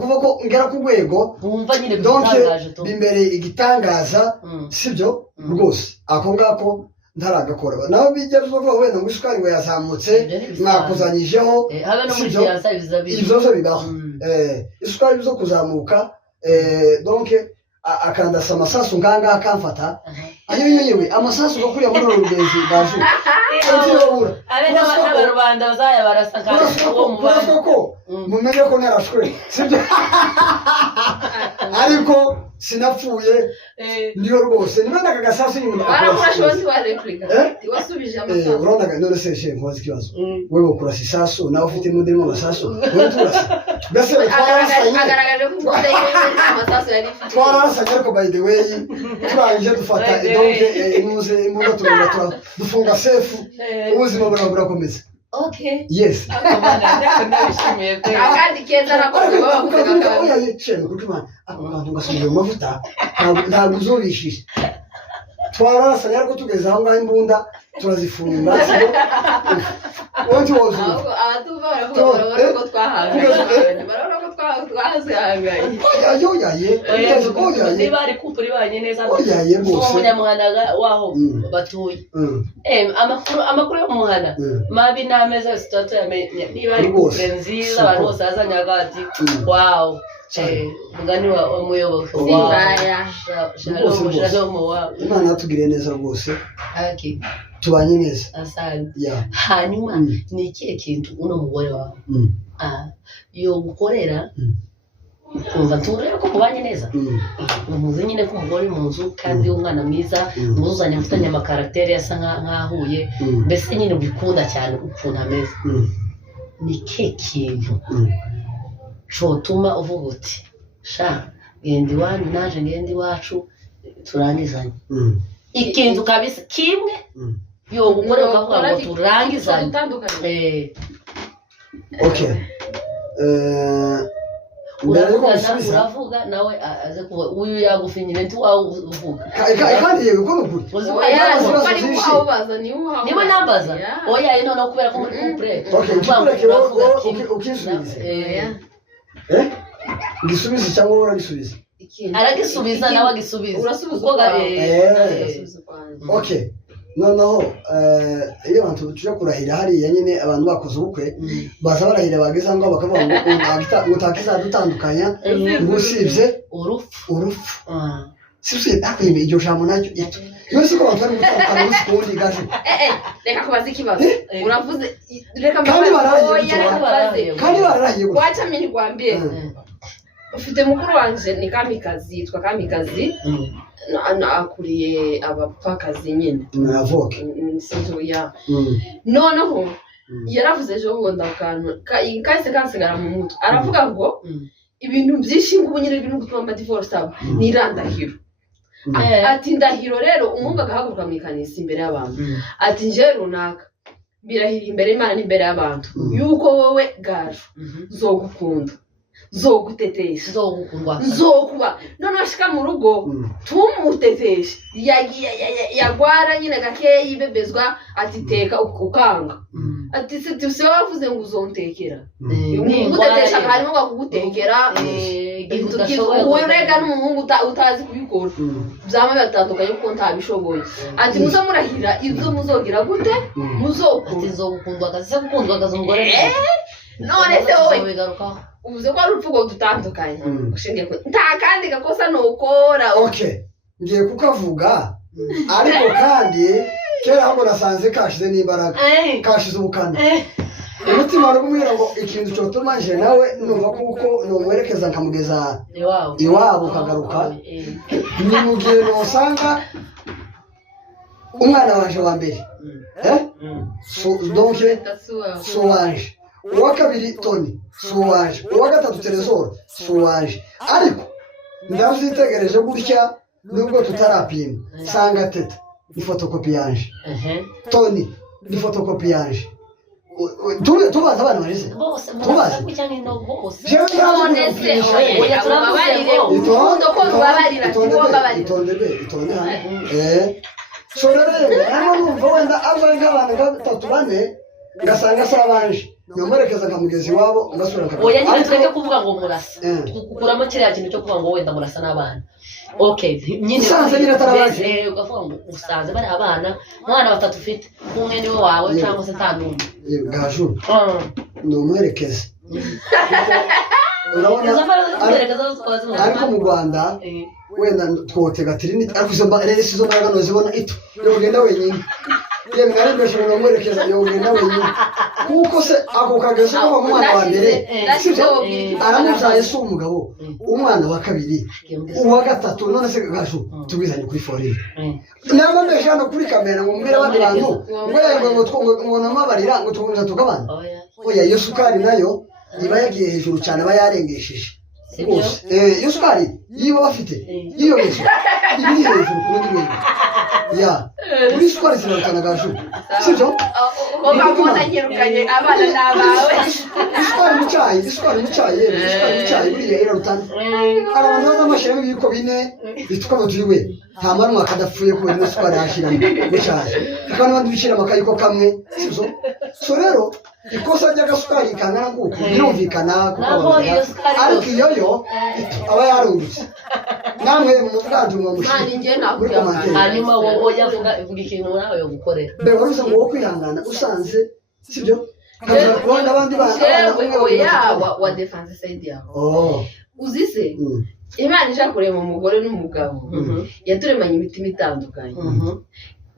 kuva ko ngera ku rwego bumva nyine bitangaje to bimbere igitangaza sibyo rwose ako ngako ntaragakora naho bijya bivuga wenda ngo isukari we yazamutse mwakuzanyijeho habe no muri siyansa ibibazo bibaho isukari bizo kuzamuka donc akandasa amasasu nganga akamfata ayo yewe amasasu go kuri muri rugenzi baje abe n'abarubanda bazaya barasakana uwo mubanda ko mumenye ko narashwe sibyo ariko sinapfuye niyo rwose niba ndagasasu nyuma barafashozi wa replica wasubije amasasu urona none se she nkoze kibazo wewe ukura sisasu nawe ufite mudemo amasasu wewe turasa bese agaragaje ko mudemo amasasu yari twarasanye ariko by the way turangije dufata donc imuze imuga turumva dufunga safe ubuzima burakomeza okay yes ndabishimiye pe akandi keza nakoze oya cyane kuko abantu ngasubira mu mavuta ntabwo uzobishije twarasanye ariko tugeze aho ngaho imbunda turazifunga wonti wozu abatuva baravuga ko twahanganye barabona ko twahanganye oya niba ari kupuri banye neza umunyamuhana waho batuye amakuru yo muhana mabi n'ameza sitatu yamenye niba ari kupure nziza abantu bose bazanye hagati wow mugani wa muyoboke sibaya shalom wa Imana yatugiriye neza rwose okay tubanye neza asante hanyuma ni ikihe kintu uno mugore wawe yo gukorera kumva turere ko mubanye neza umuzi nyine ko umugore mu nzu kandi umwana mwiza muzuzanya mfitanye amakarakteri yasa nkahuye mbese nyine ubikunda cyane ukuntu ameze ni ikihe kintu cotuma uvuga uti sha genda iwanyu naje ngenda iwacu turangizanye ikintu kabisa kimwe yo gukora ukavuga ngo turangizanye okay uravuga nawe aze kuba uyu yagufinyire nti wawe uvuga kandi yewe ko nukuri niwe nambaza oya ino no kubera ko muri couple ukisubiza gisubiza cyangwa uragisubiza aragisubiza nawe agisubiza urasubiza okay noneho iyo abantu tuje kurahira hariya nyine abantu bakoze ubukwe baza barahira bageza ngo bakavuga ngo utakiza dutandukanya ngo usibye urupfu sibye akwime iryo jambo nacyo yose ko batari gutandukanya n'ukundi gaje reka kubaza ikibazo uravuze reka kandi barahiye wacha mimi nikwambie ufite mukuru wanje ni Kamikazi yitwa Kamikazi akuriye abapfakazi nyine navoke sinzo ya noneho yaravuze ejo bundi akantu kahise kansigara mu mutwe aravuga ngo ibintu byinshi ngo nyine ibintu gutuma amadivorce aba ni irandahiro ati ndahiro rero umuhungu agahaguruka mu ikanisa imbere y'abantu ati nje runaka birahira imbere y'Imana n'imbere y'abantu yuko wowe gaju zogukunda zogutetesha zokuba none ashika mu rugo tumutetesha yagwara nyine gakeya yibebezwa atiteka ukanga ati se tuse wavuze ngo uzontekera umutetesha harimo kugutekera urega n'umuhungu utazi kubikora byama batandukanye kuko ntabishoboye ati muzo murahira ibyo muzogira gute muzokura ati zogukundwa akazi gukundwa akazi umugore none se wowe uvuze ko ari urupfugo dutandukanye ushingiye ko nta kandi gakosa nokora okay ngiye kukavuga ariko kandi kera ahubwo nasanze kashize n'imbaraga kashize ubukana umutima warumwira ngo ikintu cyotuma nje nawe numva kuko numwerekeza nkamugeza iwabo kagaruka ni mu gihe nosanga umwana wanje wa mbere donc sowaje uwa kabiri Tony sowaje uwa gatatu Teresor sowaje ariko ndavyitegereje gutya nubwo tutarapima sanga teta ni fotokopi yanje Tony ni fotokopi yanje tubaza abana barize tubaza jewe nonese oya turababarire urukundo ko rubabarira itonde so rero hano numva wenda avanga abantu gatatu bane ngasanga sabanje nyomerekeza nkamugezi wabo ngasura nkabona oya nyine tweke kuvuga ngo murasa kukuramo kiriya kintu cyo kuvuga ngo wenda murasa n'abana okay nyine usanze nyine atarabaje ugavuga ngo usanze bari abana mwana batatu ufite umwe niwe wawe cyangwa se tanumwe gaju numuherekeza urabona ariko mu Rwanda wenda twotega tirini ariko izo mbaraga nozibona ito yogenda wenyine yemwe arembeshe ngo numuherekeza yogenda wenyine kuko se ako kageze ko umwana wa mbere aramubyaye se umugabo umwana wa kabiri uwa gatatu none se gaju tubizanye kuri forire namba mbeshe hano kuri kamera ngo mbere abandi bantu ngo namabarira ngo tukomeza tukabana oya iyo sukari nayo iba yagiye hejuru cyane aba yarengesheje iyo sukari yiba bafite iyo hejuru ibi hejuru kundi rwego ya kuri sukari zirarutana gaju sibyo babona nyirukanye abana n'abawe isukari mu cyayi buriya irarutana abantu baza amashyiramo ibiyiko bine bitukaba turiwe nta mwana akadapfuye kubera ino sukari yashyiramo mu cyayi kandi n'abandi bicira amakayiko kamwe sibyo so rero ikosa ry'agasukari kangana kuko birumvikana kuko ariko iyo aba yarungutse namwe mu bwandu mu hanyuma wowe yavuga ikintu nawe yo gukorera mbere waruze ngo wo kwihangana usanze sibyo kaza kubona abandi bana wa defense side yawe uzise Imana ije kurema umugore n'umugabo yaturemanye imitima itandukanye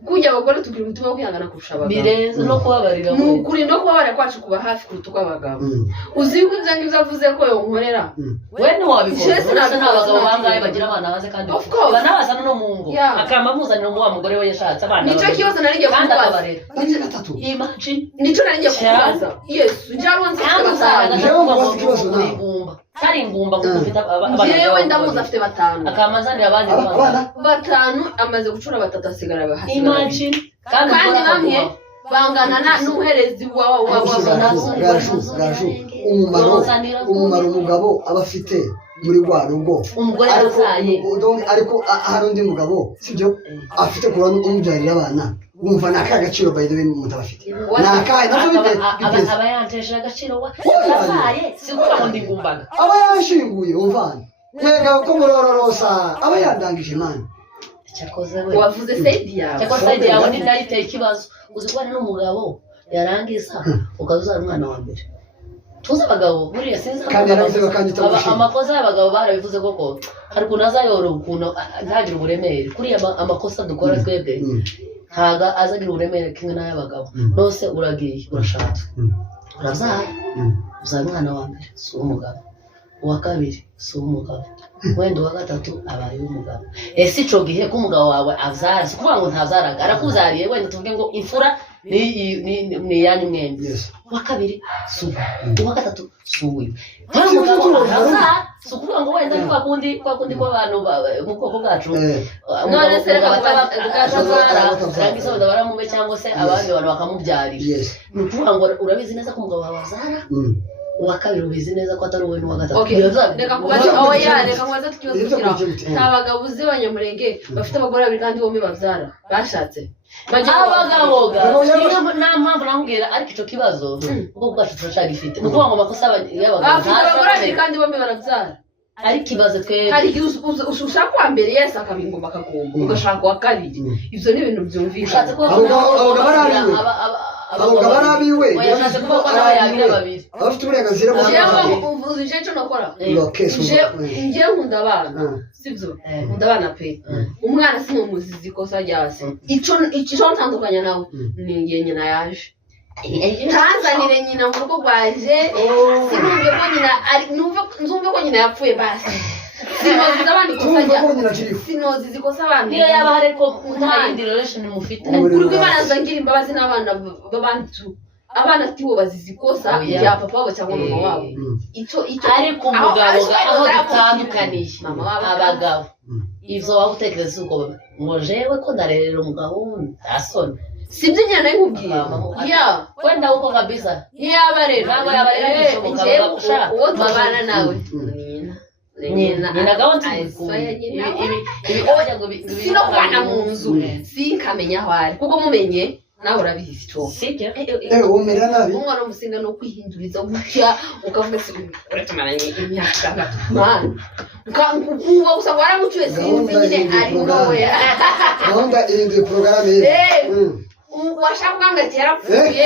kujya abagore tugira umutima wo kwihangana kurusha abagabo birenze no kubabarira kuri no kubabarira kwacu kuba hafi kuruta kw'abagabo uzi ko ibyo ngibyo avuze ko yonkorera we ntiwabikora uretse n'abagabo bangahe bagira abana baze kandi banabazana no mu ngo akamba amuzanira wa mugore we yashatse abana nicyo kibazo narigiye kubaza nicyo narigiye kubaza yesu njaronze kari ingumba kuko ufite abana yewe ndamuza afite batanu akamazanira abandi batanu amaze gucura batatu asigara bahasi imagine kandi bamwe bangana n'uherezi umumaro umugabo aba afite muri rwa rugo umugore yazaye ariko hari undi mugabo sibyo afite kuba umubyarira abana wumva naka gaciro by the way umuntu abafite naka navyo bibeze aba yanteje agaciro wazaye sikuba ndi ngumbaga aba yashinguye umvana mwega ko murororosa aba yandangije man cyakoze we wavuze side yawe cyakoze side yawe ni ndayiteye ikibazo uzikwana n'umugabo yarangiza ukazuzana umwana wa mbere tuza abagabo buriya sinzi amakosa y'abagabo barabivuze koko hari ukuntu azayora ukuntu ntagira uburemere kuriya amakosa dukora twebwe ntaga azagira uburemere kimwe n'ay'abagabo nose uragiye urashatse urazaye uzana umwana wa mbere si umugabo uwa kabiri si umugabo wenda uwa gatatu abaye umugabo ese ico gihe ko umugabo wawe azara si kuvuga ngo ntazaraga arakuzariye wenda tuvuge ngo imfura ni yanyu mwembi uwa kabiri si uwa gatatu si uyu si ukuvuga ngo wenda ni kwa kundi kw'abantu mu bwoko bwacu none se reka rangiza wenda baramube cyangwa se abandi bantu bakamubyarira ni ukuvuga ngo urabizi neza ko umugabo wawe azara uwa kabiri ubizi neza ko atari wowe n'uwa gatatu reka kubaza tukibazo nta bagabo uzi b'abanyamurenge bafite abagore babiri kandi bombi babyara bashatse abagabo nta mpamvu namubwira ariko icyo kibazo ubwo bwacu turacagifite ni ukuvuga ngo amakosa y'abagabo bafite abagore babiri kandi bombi barabyara ari ikibazo twebwe hari igihe ushaka uwa mbere yese akabingoma akagomba ugashaka uwa kabiri ibyo ni ibintu byumvikana abagabo ari abiwe yashatse kuba ko n'abayabira babiri abafite uburenganzira bwo uzi icyo nakora njye nkunda abana sibyo nkunda abana pe umwana si mumuzizi ikosa ryase icyo ntandukanya nawe ni ngiye nyina yaje ntanzanire nyina mu rugo rwaje sinumve ko nyina nzumve ko nyina yapfuye basi sinoziza abandi ikosa rya sinoziza ikosa abandi niyo yaba hari ko nta yindi relation mufite kuri ko imana zangira imbabazi n'abana b'abantu abana tibo bazizi ikosa rya papa wabo cyangwa mama wabo icyo ariko umugabo aho dutandukaniye abagabo ivyo waba utekereza uko ngo jewe ko ndarerera umugabo asoni sibyo nyine nkubwiye kwenda uko kabisa yaba rero ntabwo yaba rero uwo tubana nawe nyina gahunda sino kubana mu nzu sinkamenya aho ari kuko mumenye nawe urabizi cyo sibyo umera nabi umwana w'umusinga no kwihinduriza gutya ukavuga se uratumaranye imyaka gatatu mwana uba usanga waramucyuye sinzi nyine ari wowe gahunda irinduye porogaramu washaka kwanga ati yarapfuye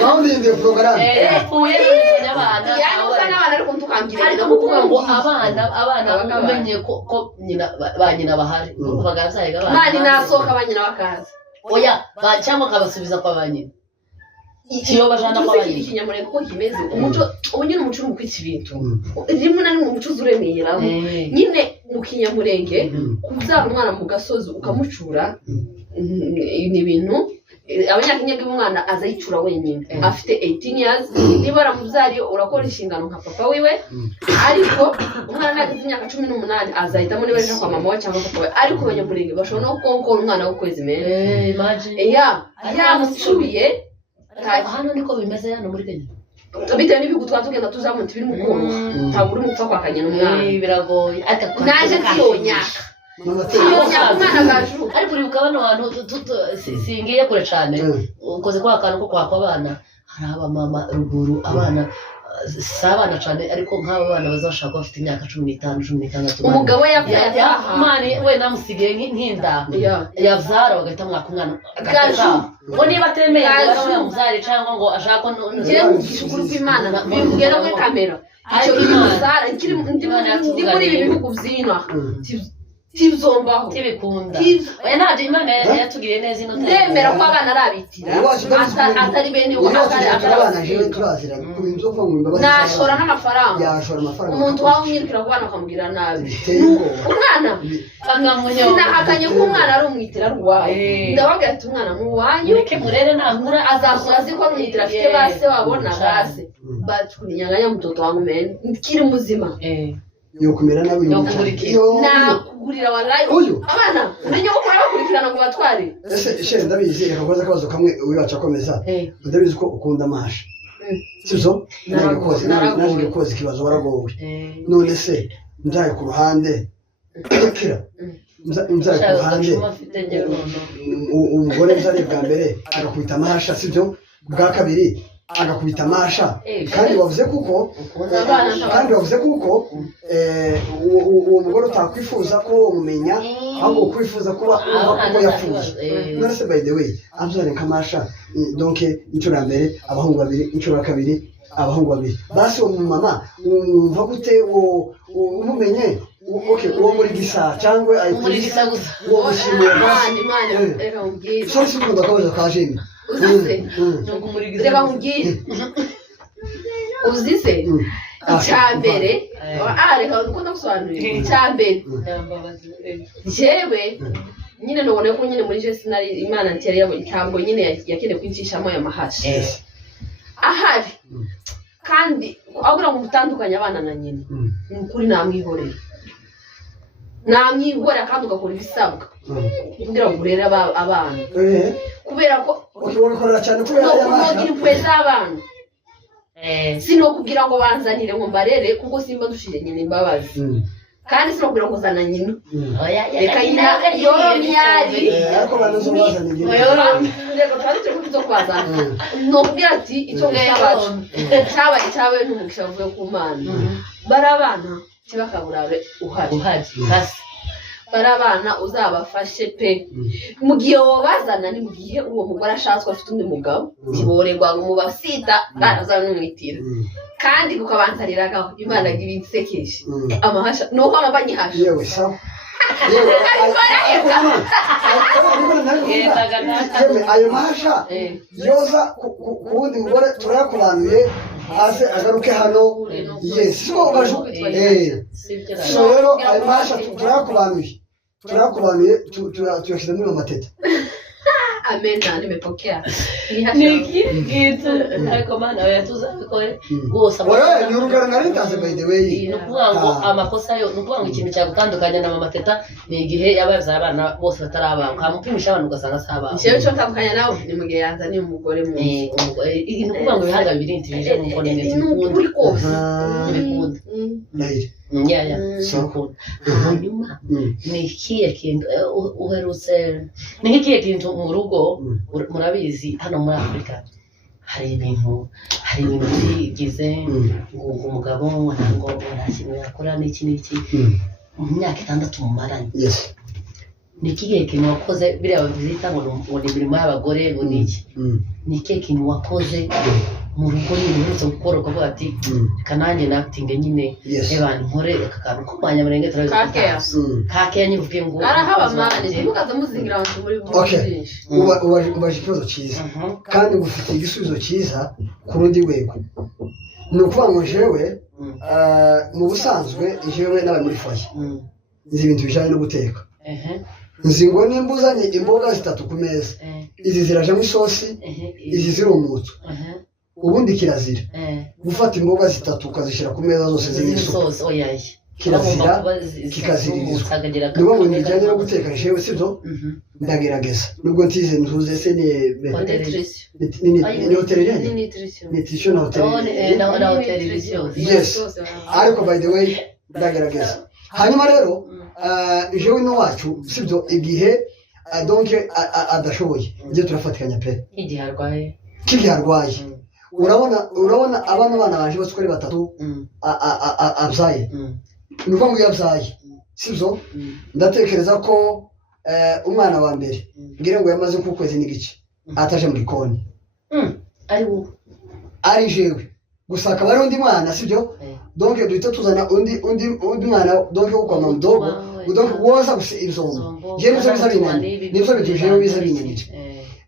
gahunda irinduye porogaramu yapfuye n'abana n'abana ariko ntukambwire ariko kuvuga ngo abana umenye ko ba nyina bahari bagabyaye abana mani nasohoka ba nyina bakaza oya cyangwa kabasubiza kwa ba nyina iyo bajana kwa ba nyina ikinyamurenge uko kimeze umuco ubu nyine umuco uri mu kwica ibintu rimwe na rimwe umuco uzuremeyeraho nyine mu kinyamurenge kubyara umwana mu gasozi ukamucura ni ibintu abanyakinyega umwana aza yicura wenyine afite 18 years niba aramubyariye urakora inshingano nka papa wiwe ariko umwana nagize imyaka 18 azahitamo niba aje kwa mama we cyangwa papa we ariko abanyamurenge bashobora no konkora umwana w'ukwezi meza imagine yamusubiye hano niko bimeze hano muri Kenya bitewe n'ibihugu twatugenda tuzamuta biri mu kongo ntabwo uri mupfa kwakanya n'umwana biragoye naje tiyonyaka ariko uribuka bano bantu singiye kure cyane ukoze kwa kantu ko kwakwa abana hari abamama ruguru abana si abana cyane ariko nk'aba bana bazashaka bafite imyaka 15 16 umugabo yapfuye mani we namusigaye nk'inda yavyara bagahita mwaka umwana ngo niba atemeye ngo yamuzare cyangwa ngo ashaka ngiye gishukuru kw'Imana bimubwira muri kamera icyo imuzara ndi muri ibi bihugu by'ino tibzombaho tibikunda oya ntabyo Imana yatugiriye neza ino ndemera ko abana arabitira atari bene abana jewe turazira inzoka mu imbabazi nashora n'amafaranga yashora amafaranga umuntu wawe umwirukira ku bana ukamubwira nabi umwana sinahakanye ko umwana ari umwitira rwawe ndababwira ati umwana mu wanyu reke murere nahura azakura azi ko amwitira afite base wabona base batukunyanganya mtoto wangu mene kiri muzima yokumera nabi nakugurira wallahi abana urenye ko kora bakurikirana ngo batware ese ndabizi reka koza akabazo kamwe wibaca komeza ndabizi ko ukunda amahasha sibyo naje koza ikibazo waragowe none se nzaye ku ruhande kira nzaye ku ruhande umugore nzaye bwa mbere agakubita amahasha sibyo bwa kabiri agakubita amasha kandi wavuze kuko uwo mugore utakwifuza ko umumenya ahubwo ukwifuza kuba uko yapfuye none se by the way abzane kamasha donc inshuro ya mbere abahungu babiri inshuro ya kabiri abahungu babiri basi uwo mama umva gute umumenye okay uwo muri gisa cyangwa muri gisa gusa uwo mushimiye basi reka ubwire so sikunda kabaza kajeni reba nkubwire uzize icyambere reka ukunda gusobanurira icyambere jewe nyine nubone ko nyine muri Jesi nari Imana ntiyari cyangwa nyine yakeneye kwinjishamo aya mahasha ahari kandi abura mu gutandukanya abana na nyina ni ukuri namwihorera kandi ugakora ibisabwa kugira ngo urere abana kubera ko ukikorera cyane kubera no kugira impuhwe z'abana sinokubwira ngo banzanire ngo mbarere kuko simba dushire nyine imbabazi kandi sinokubwira ngo zana nyina reka nyina yoromyari ariko banazo bazana nyina reka twandike ko tuzokubazana nokubwira ati icyo gusabacu cyabaye n'umugisha uvuye ku Mana barabana kibakaburabe uhari kasi barabana uzabafashe pe mu gihe wabazana ni mu gihe uwo mugore ashatswe afite undi mugabo kiborerwa mu basita kandi azanumwitira kandi kukabanzariraga Imana gibisekeje amahasha nuko amabanyihasha yewe sawa ayo mahasha yoza kuwundi mugore turayakubanuye hasi agaruke hano yes so rero ayo mahasha turayakubanuye tuyashyize muri amateta amena nimepokea niki gitu ariko Mana oya tuzabikore bose oya ni urugero naritanze by the way nukuvuga ngo amakosa yo nukuvuga ngo ikintu cyagutandukanya na mama teta ni igihe yabaza abana bose batarabanga kamupimisha abantu ugasanga sabanga cyo cyo tandukanya nawe ni mu gihe yazanye umugore mu nukuvuga ngo ibihanga bibiri intelije mu mbone neza uri kose n'ibikunda ya so hanyuma ni ikihe kintu uherutse ni ikihe kintu mu rugo murabizi hano muri Afrika hari ibintu bigize ngo umugabo ngo ntakintu yakora n'iki mu myaka 6 mumaranye ni ikihe kintu wakoze biriya bazita ngo ni imirimo y'abagore ngo niki ni ikihe kintu wakoze mu rugo n'ibintu gukora ukavuga ati kananjye natinge nyine ebana nkore akakantu ko mwanyamurenge turabizi kake yanyivuge ngo arahaba mane mukaza muzingira abantu muri ubaje ikibazo cyiza kandi ufite igisubizo cyiza ku rundi rwego ni ukuvuga ngo jewe mu busanzwe jewe n'abari muri foye nzi ibintu bijyanye no guteka nzi ngo nimba uzanye imboga 3 ku meza izi zirajamo isosi izi zirumutse ubundi kirazira gufata imboga 3 ukazishyira ku meza zose z'imisozi kirazira kikaziririzwa niba ngo nijyanye no guteka jewe sibyo ndagerageza nubwo ntize ntuze se ni nutrition na hotel yes ariko by the way ndagerageza hanyuma rero jewe no wacu sibyo igihe donc adashoboye nje turafatikanya pe igihe arwaye urabona abana banje bose kuri 3 abzaye nuko ngo yabzaye sibyo ndatekereza ko umwana wa mbere ngira ngo yamaze ku kwezi n'igice ataje mu gikoni ari jewe gusa akaba ari undi mwana sibyo donc duhita tuzana undi mwana donc kwa mdogo donc woza gusa ibizombo je nizo bituje biza binyanije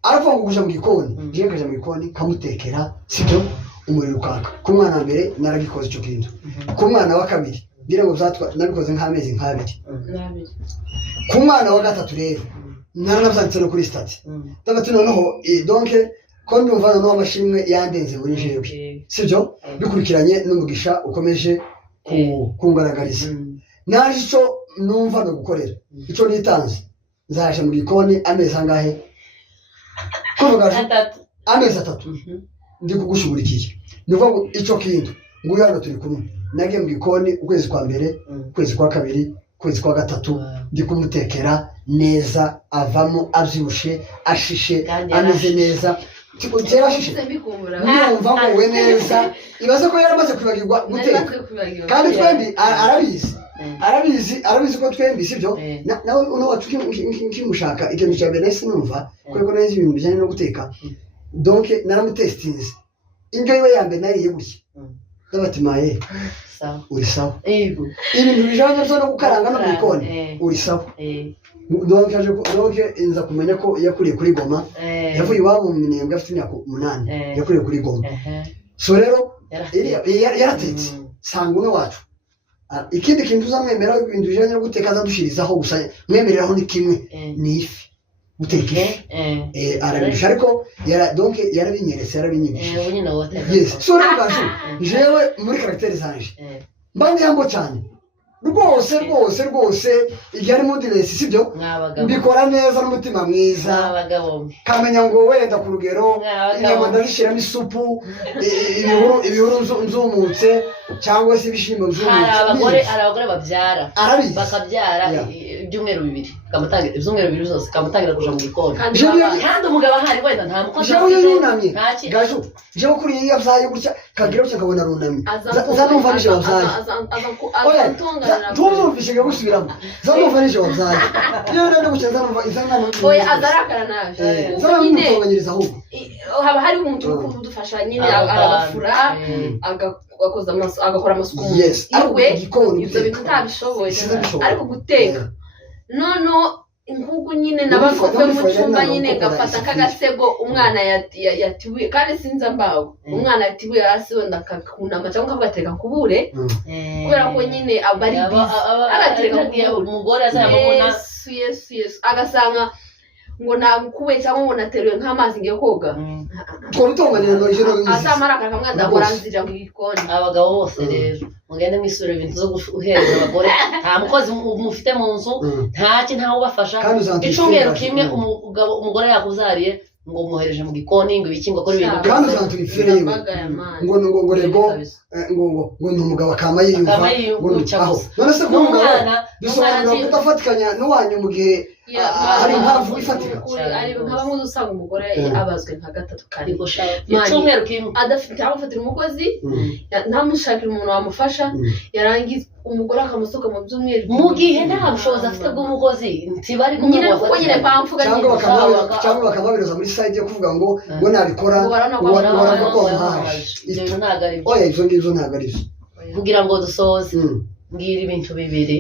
ariko ngo kuja mu gikoni je kaja mu gikoni kamutekera sibyo umuriro ukaka ku mwana wa mbere naragikoze cyo kintu ku mwana wa kabiri ngira ngo zatwa nabikoze nk'amezi nk'abiri ku mwana wa gatatu rero naranavyanitse no kuri stati ndabati noneho donc ko ndumva no amashimwe yandenze muri jewe sibyo bikurikiranye n'umugisha ukomeje kungaragariza naje cyo numva no gukorera ico nitanze nzaje mu gikoni amezi angahe kuvuga amezi 3 ndi kugushugurikiye nivuga ngo ico kintu nguyu hano turi kumwe nagiye mu gikoni ukwezi kwa mbere ukwezi kwa kabiri ukwezi kwa gatatu ndi kumutekera neza avamo abyibushe ashishe ameze neza Gerashishe numva ngo we neza ibaze ko yaramaze kwibagirwa guteka kandi twembi arabizi ko twembi sibyo nawe uno wacu kimushaka ikintu cya mbere nahise numva kuko neza ibintu bijyanye no guteka donc naramutestinze indyo yiwe ya mbere nariye gutya ndabatimaye uri sawa ibintu bijyanye no gukaranga no kubikona uri sawa donc inza kumenya ko yakuriye kuri Goma yavuye iwabo mu Minembwe afite imyaka 8 yakuriye kuri Goma so rero yaratetse sanga uno wacu ikindi kintu uzamwemera ibintu bijyanye no guteka azadushirizaho gusa mwemereraho ni kimwe ni ifi guteka arabisha ariko donc yarabinyeretse yes so rero gaje jewe muri caractère zanje mbandi yambo cyane rwose igihe ari muri diresi sibyo mbikora neza n'umutima mwiza kamenya ngo wenda ku rugero inyama ndazishyiramo isupu ibihuru nzumutse cyangwa se ibishimbo nzumutse hari abagore babyara bakabyara ibyumweru bibiri ibyumweru bibiri zose kamutangira kuja mu gikoni kandi umugabo ahari wenda nta mukozi yunamye gajo jewe kuri iyo yavyaye gutya kagira gutya kabona runamye zanumva nije wavyaye tumumvishe gusubiramo zanumva nije wavyaye rero gutya zanumva oya azarakara naje zanumva ahubwo haba hari umuntu uri kudufasha nyine aragafura agakora amasuku iwe ibyo bintu utabishoboye ariko guteka nono inkugu nyine nabakove mu cyumba nyine gafata kagasego umwana yatibuye kandi sinza mbaho umwana yatibuye hasi wenda akakunama cyangwa akagateka kubure kubera ko nyine abari agateka umugore azamubona yes agasanga ngo nakuwe cyangwa ngo nateruye nk'amazi ngiye koga twabitonganira no ijoro asamara akamwe ndamuranzira mu gikoni abagabo bose rero mugende mwisura ibintu zo guhereza abagore nta mukozi mufite mu nzu ntaki ntawe ubafasha icumweru kimwe umugore yakuzariye ngo umuhereje mu gikoni ngo ibikingo kuri ibintu kandi uzanturifire ngo rego ngo numugabo akama yiyumva ngo none se ko umwana bisobanura kudafatikanya n'uwanyu mu gihe hari impamvu ifatika ari nk'abamwe usanga umugore abazwe nka gatatu kari icumweru kimwe adafite amufatira umukozi ntamushakira umuntu wamufasha yarangiza umugore akamusoka mu byumweru mu gihe nta bushobozi afite bw'umukozi ntibari nyine kuko nyine bamvuga cyangwa bakababiroza muri side yo kuvuga ngo nabikora ibyo ngibyo ntabwo ari byo kugira ngo dusoze mbwira ibintu bibiri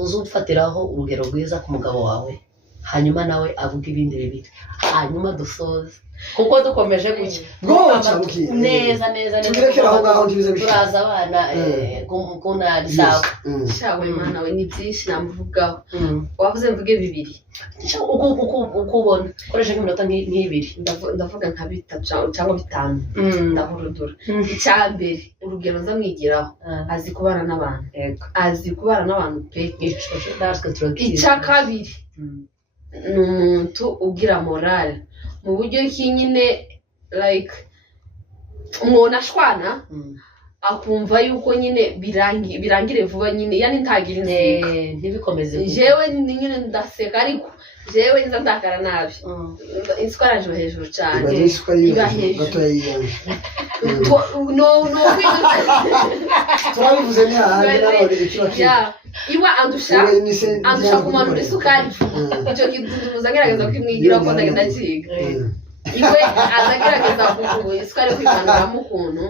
uzufatiraho urugero rwiza ku mugabo wawe hanyuma nawe avuga ibindi bibiri hanyuma dusoze kuko dukomeje gutya neza turaza abana kunari sawa shawe mana we ni byinshi namuvugaho wavuze mvuge bibiri ukubona koresha nk'iminota nk'ibiri ndavuga nka bitatu cyangwa bitanu ndahurudura icyambere urugero nzamwigiraho azi kubana n'abantu azi kubana n'abantu pe icya kabiri ni umuntu ugira morale mu buryo ki nyine like umuntu ashwana akumva yuko nyine birangire vuba nyine yani ntagira inzika ntibikomeze jewe nyine ndaseka ariko jewe nza ndakara nabi isukari aje hejuru cyane iba hejuru no turabivuze ni ahandi n'abari iwa andusha kumanura isukari icyo kiduduza agerageza kwimwigira ko ndagenda kiga iwe azagerageza kuvuga isukari kwimanuramo ukuntu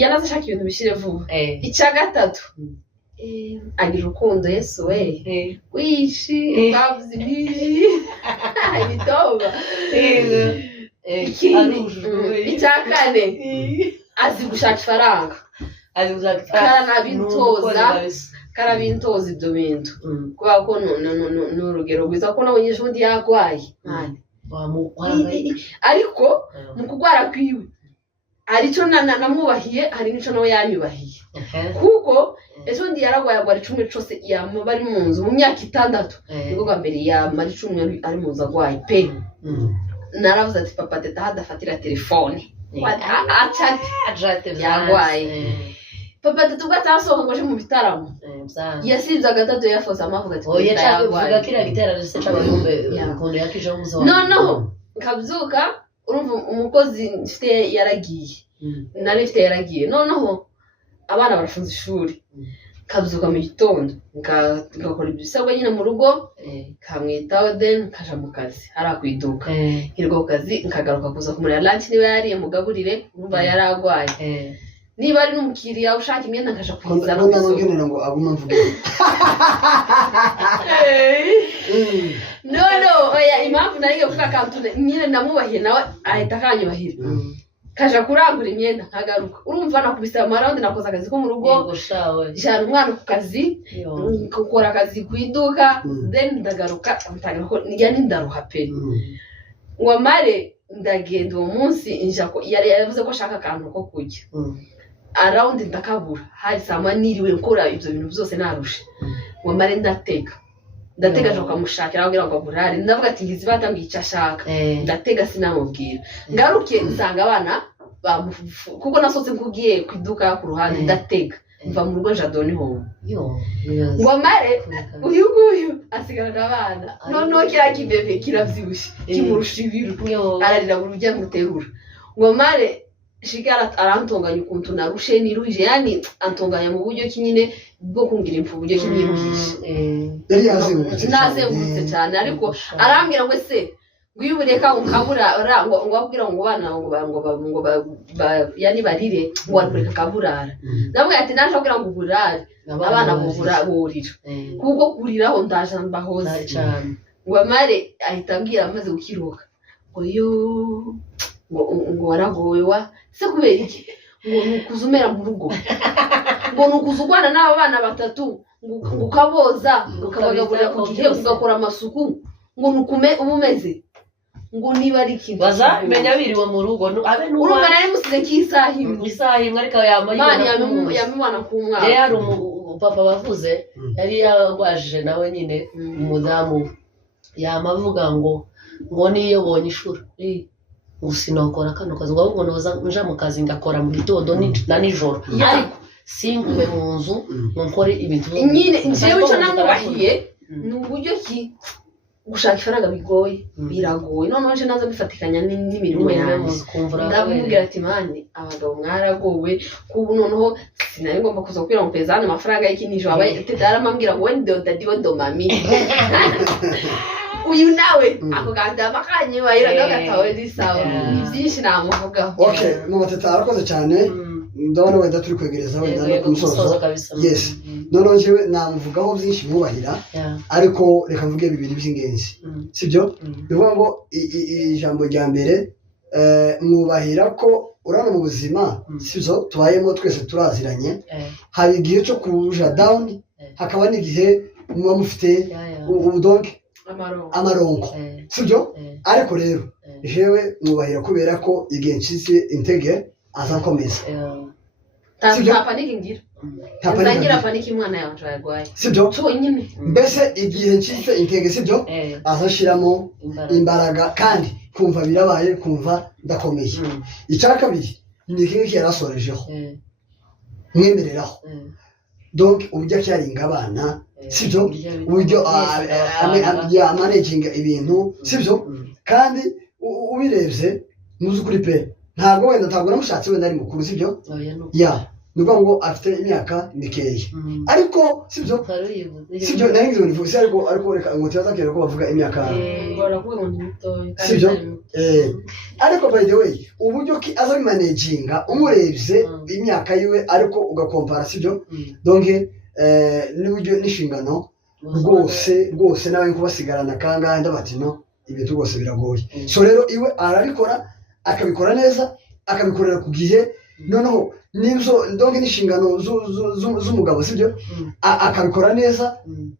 yanazashaka ibintu bishire vuba icya gatatu agira urukundo Yesu we wishi bavuze ibitoba icya kane azi gushaka ifaranga karabintoza ibyo bintu kubera ko ni urugero rwiza ko nabonye ejo bundi yarwaye ariko mu kurwara kwiwe hari icyo namwubahiye hari n'icyo nawe yanyubahiye kuko ejo bundi yararwaye agwara icumweru cyose yamaba ari mu nzu mu myaka 6 nibwo bwa mbere yamara icumweru ari mu nzu agwaye pe naravuze ati papa teta hadafatira telefone acate yarwaye papa teta ubwo atasohoka ngo aje mu bitaramo yasinze agatatu yafoza amavuga ati yarwaye kiriya giterane se c'abayumbe ukuntu yakije umuzo noneho nkabyuka urumva umukozi mfite yaragiye nari mfite yaragiye noneho abana barafunze ishuri kabyuka mu gitondo ngakora ibisabwa nyine mu rugo kamwitaho then kaja mu kazi harakwiduka hirwa ku kazi nkagaruka kuza kumurira lunch niba yariye mugaburire urumva yaragwaye niba ari n'umukiriya ushaka imyenda nkaja kuyizana ngo aguma mvuge no oya impamvu nariye kuvuga kantu nyine namubahiye nawe ahita akanyubahira kaja kurangura imyenda nkagaruka urumva nakubise amaraundi nakoze akazi ko mu rugo jana umwana ku kazi gukora akazi ku iduka then ndagaruka mtangira ko yani ndaruha pe ngwamare ndagenda uwo munsi inja ko yari yavuze ko ashaka akantu ko kujya around ndakabura hari sama niriwe nkora ibyo bintu byose narushe ngo mare ndatega aje ukamushakira agira ngo burare ndavuga ati ngizi batambwiye icyo ashaka ndatega sinamubwira ngaruke nsanga abana kuko nasotse nkugiye kwiduka ku ruhande ndatega mva mu rugo jadoni home ngo mare uyu nguyu asigarana abana noneho kiriya kibebe kiravyibushye kimurusha ibiro ararira buri ujya muterura ngo mare shigara arantonganya ukuntu narushe niruhije yani antonganya mu buryo kinyine bwo kungira impfu buryo kinyiruhije yari yazengurutse cyane ariko arambwira ngo se nguyu bureka ukabura ngo abwira ngo bana ngo yani barire ngo arureka kaburara namwe ati naje abwira ngo burare abana ngo burira kuko kuriraho ndaje mbahoze cyane ngo mare ahita ambwira amaze gukiruka ngo yo ngo waragowe wa se kubera iki ngo nukuzumera mu rugo ngo nukuzugwana n'aba bana batatu ngo ukaboza ukabagaburira ku gihe ugakora amasuku ngo nukume ubumeze ngo niba ari ikintu bazamenya biriwe mu rugo abe urumva nari musize nk'isahimwe ariko yamibana ku mwana hari umupapa wavuze yari yarwajije nawe nyine umudamu yamavuga ngo niyo bonye ishuri usinokora kano kazi ngo ahubwo noza nja mu kazi ngakora mu gitondo na nijoro ariko singume mu nzu ngo nkore ibintu nyine njyewe icyo namubahiye ni uburyo ki gushaka ifaranga bigoye biragoye noneho nje naza bifatikanya n'imirimo yanjye ndamubwira ati mani abagabo mwaragowe kubu noneho sinari ngomba kuza kubwira ngo pezane amafaranga y'iki nijoro abaye aramambwira ngo wende dadi wondo mami uyu nawe ako kandi amakanye bayiraga gatawe risawa byinshi namuvugaho okay mu batata arakoze cyane ndabona wenda turi kwegereza wenda no kumusozo yes noneho jewe namuvugaho byinshi mwubahira ariko reka mvuge bibiri by'ingenzi sibyo bivuga ngo ijambo rya mbere mwubahira ko urana mu buzima sibyo tubayemo twese turaziranye hari igihe cyo kuja down hakaba n'igihe muba mufite ubudonke amarongo sibyo ariko rero jewe mwubahira kubera ko igihe nshize intege azakomeza ntangira paniki umwana yacu yarwaye sibyo mbese igihe nshize intege sibyo azashiramo imbaraga kandi kumva birabaye kumva ndakomeye icya kabiri ni iki yarasorejeho mwemereraho donc uburyo cyaringa abana sibyo uburyo managing ibintu sibyo kandi ubirebye muzukuri pe ntabwo namushatse wenda ari mukuru sibyo nuko ngo afite imyaka mikeya ariko sibyo naringize nivuze ariko reka ngo tuzakere ko bavuga imyaka sibyo ariko by the way uburyo ki azabimanaginga umurebye imyaka yiwe ariko ugakompara sibyo donc n'uburyo n'inshingano rwose nawe kubasigarana kangahe ndabati no ibintu rwose biragoye so rero iwe arabikora akabikora neza akabikorera ku gihe noneho nizo ndonge n'inshingano z'umugabo sibyo akabikora neza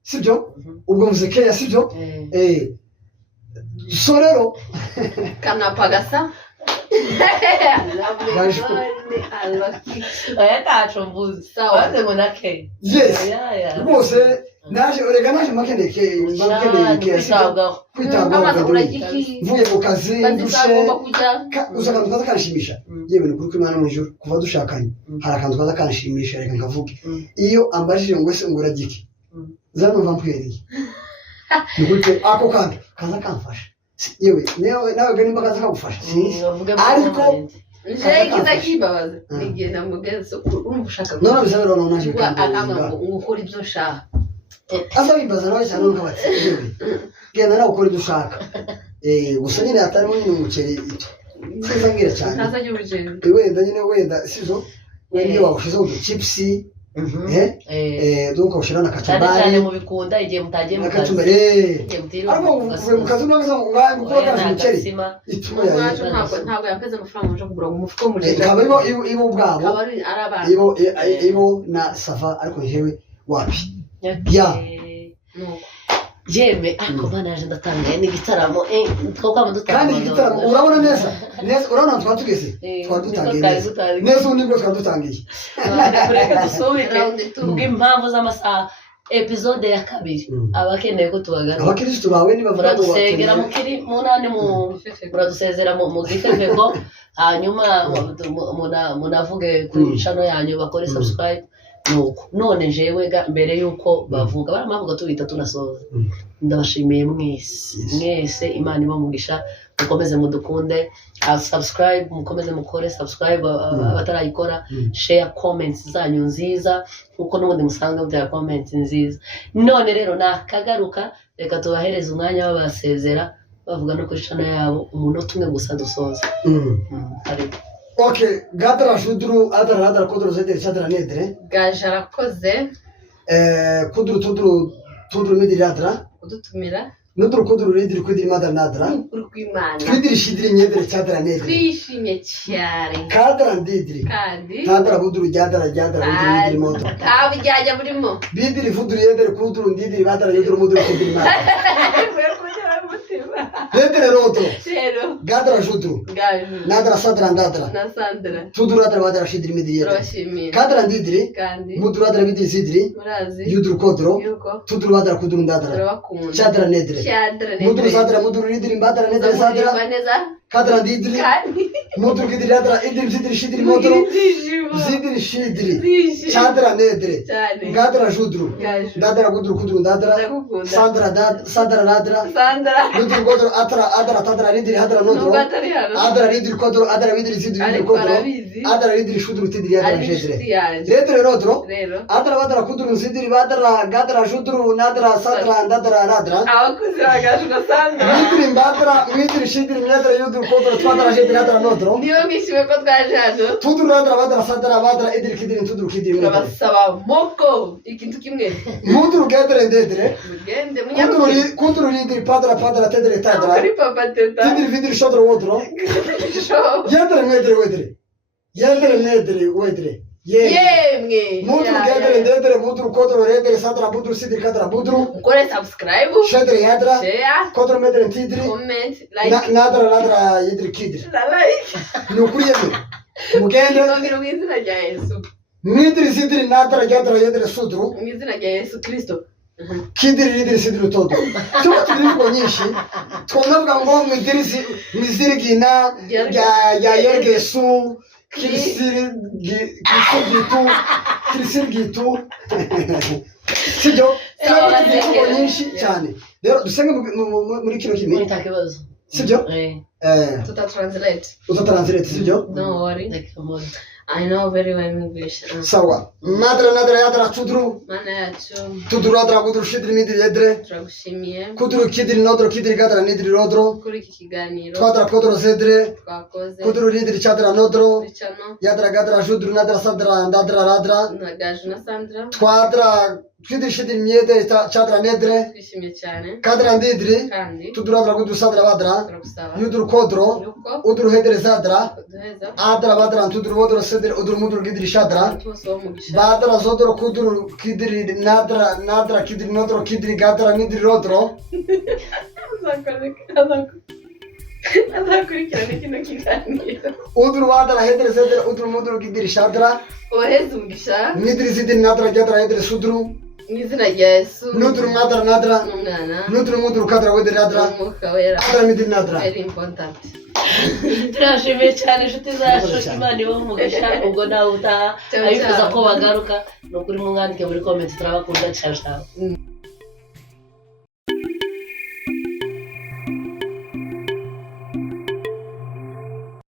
sibyo ubwo muzekeya sibyo so rero kanapagasa rwose naje urega naje makeneke kwitabwaho mvuye ku kazi ndushe gusa akantu kaza kanshimisha yewe ni kuri Imana mu ijuru kuva dushakanye hari akantu kaza kanshimisha reka nkavuge iyo ambajije ngo se ngura giki zanumva mpweriye ni gute ako kandi kaza kamfasha yewe nawe gani mbaka kaza kagufasha ariko kiza kibabaza nigenda mugeze urumva ushaka none bizabero naje akama ukora ibyo ushaka asa bibaza nawe cyane nk'abati genda nawe ukora ibyo ushaka gusa nyine hatarimo nyine umuceri siza ngira cyane ntazajya urugendo wenda sizo iyo wawushize mu chips donc ushira na kachumbari cyane mu bikunda igihe mutagiye mu kazi ariko uvuye mu kazi nagaza gukora kazi umuceri ituma ntabwo yampeze amafaranga nje kugura umufuko muri kaba ibo ubwabo ibo na sava ariko jewe wapi yeme ako manaje ndatangaye n'igitaramo twakama kandi igitaramo urabona neza urabona twatugeze twadutangiye neza ubu nibwo twadutangiye reka dusubike bw'impamvu z'amasaha episode ya kabiri abakeneye ko tubagana abakirisitu bawe nibavuga ngo muradusengera mukiri munane muradusezera mu gifefeko hanyuma munavuge kuri channel yanyu bakore subscribe nuko none jewe mbere yuko bavuga baramavuga tubita tunasoza ndabashimiye mwese Imana ibamugisha mukomeze mudukunde subscribe mukomeze mukore subscribe abatarayikora share comments zanyu nziza kuko n'ubundi musanga mutera comments nziza none rero nakagaruka reka tubahereze umwanya babasezera bavuga no kuri channel yabo umunota umwe gusa dusoza Okay, Gadra Shudru, Adra Kudru Zedre Chadra Nedre. Gajara koze. Kudru Midi Radra. Kudutumira. Nudru Kudru Ridri Kudri Madra Nadra. Urkwimana. Kudri Shidri Nedre Chadra Nedre. Twishimye cyane. Kadra Ndidri. Kandi. Kadra Budru Jadra Udri Moto. Abijyajya burimo. Bidri Fudru Yedre Kudru Ndidri Madra Yudru Mudru Kudri Madra. Nedre Roto. Gadra Shudru. Nadra Sadra Nadra. Na Sandra. Tudru Adra Madra Shidri Midi Turashimiye. Kadra Ndidri. Kandi. Mudru Adra Midi Sidri. Murazi. Yudru Kodro. Yuko. Tudru Adra Kudru Nadra. Turabakunda. Chadra Nedre. Mudru Sadra Mudru Ridri Madra Nedre Sadra. Kadra Ndidri. Kandi. Mudru Kidri Adra Idri Sidri Shidri Modro. Sidri Shidri. Chadra Nedre. Gadra Shudru. Dadra Kudru Kudru Dadra. Sadra Nadra. Mudru Kodro Adra Tadra Ridri Adra Nodro. Adra Ridri Kodro Adra Ridri Sidri Ridri Kodro. Adra Ridri Shudru Tidri Adra Shedre. Redre Rodro. Adra Kudru Sidri Adra Gadra Shudru Nadra Sadra Dadra Radra. Abakuzi bagashuna Sandra. Midri Badra Midri Shidri Nadra Yudru Kodro Tadra Shedre Adra Nodro. Niyo mwishime ko twaje hano. Tudru Radra Badra Sadra Badra Idri Kidri Tudru Kidri. Turabasaba moko ikintu kimwe. Mudru Gedre Dedre. Mugende Kudru Ridri Padra Tedre Tadra. Kuri papa teta. Tidri Vidri Shodro Wodro. Yedre Nedre Wedre. Yedre Nedre Wedre. Yemwe. Mudru Gedre Dedre Mudru Kodro Redre Sadra Budru Sidri Kadra Budru. Mukore subscribe. Shedre Yadra. Share. Kodro Medre Tidri. Comment. Like. Nadra Yedri Kidri. Like. Nukuyeme. Mugende. Ngomiro mwizina rya Yesu. Midri Sidri Nadra Yadra Yedre Sudru. Mwizina rya Yesu Kristo. Kidri Ridri Sidri Todo. Tuba tulipo nyinshi. Tunavuga ngo mwizirigina ya Yesu. Kirisirgitu. Sibyo? Tuba tulipo nyinshi cyane. Rero dusenge muri kino kimwe. Ntakibazo. Sibyo? Translate. Sibyo? Don't worry. I know very well English. Sawa. Nadra Yadra Tudru. Mana yacu. Tudru Adra Kudru Shidri Midri Yedre. Turagushimiye. Kudru Kidri Nodro Kidri Gadra Nidri Rodro. Kuri iki kiganiro. Twadra Kodro Zedre. Twakoze. Kudru Ridri Chadra Nodro. Richano. Yadra Gadra Shudru Nadra Sadra Nadra Radra. Nagaju na Sandra. Twadra Kidri Shidri Miede Chadra Nedre. Twishimye cyane. Kadra Ndidri. Kandi. Tudru Adra Kudru Sadra Vadra. Turagusaba. Yudru Kodro. Yuko. Udru Hedre Zadra. Duheza. Adra Vadra Tudru Vodro Sedre Udru Mudru Gidri Shadra. Badra Zodro Kudru Kidri Nadra Kidri Nodro Kidri Gadra Nidri Rodro. Azakurikirana kino kiganiro. Udru Vadra Hedre Sedre Udru Mudru Gidri Shadra. Oheza umugisha. Nidri Zidri Nadra Gadra Hedre Sudru. Mwizina rya Yesu. Nudru Nadra Nadra. N'umwana. Nudru Mudru Kadra Wedre Nadra. Umwuka wera. Kadra Midri Nadra. Very important. Turashimiye cyane inshuti zacu Imana ibahe umugisha ubwo nawe utaha abifuza ko bagaruka ni ukuri mwandike muri comment turabakunda cyane.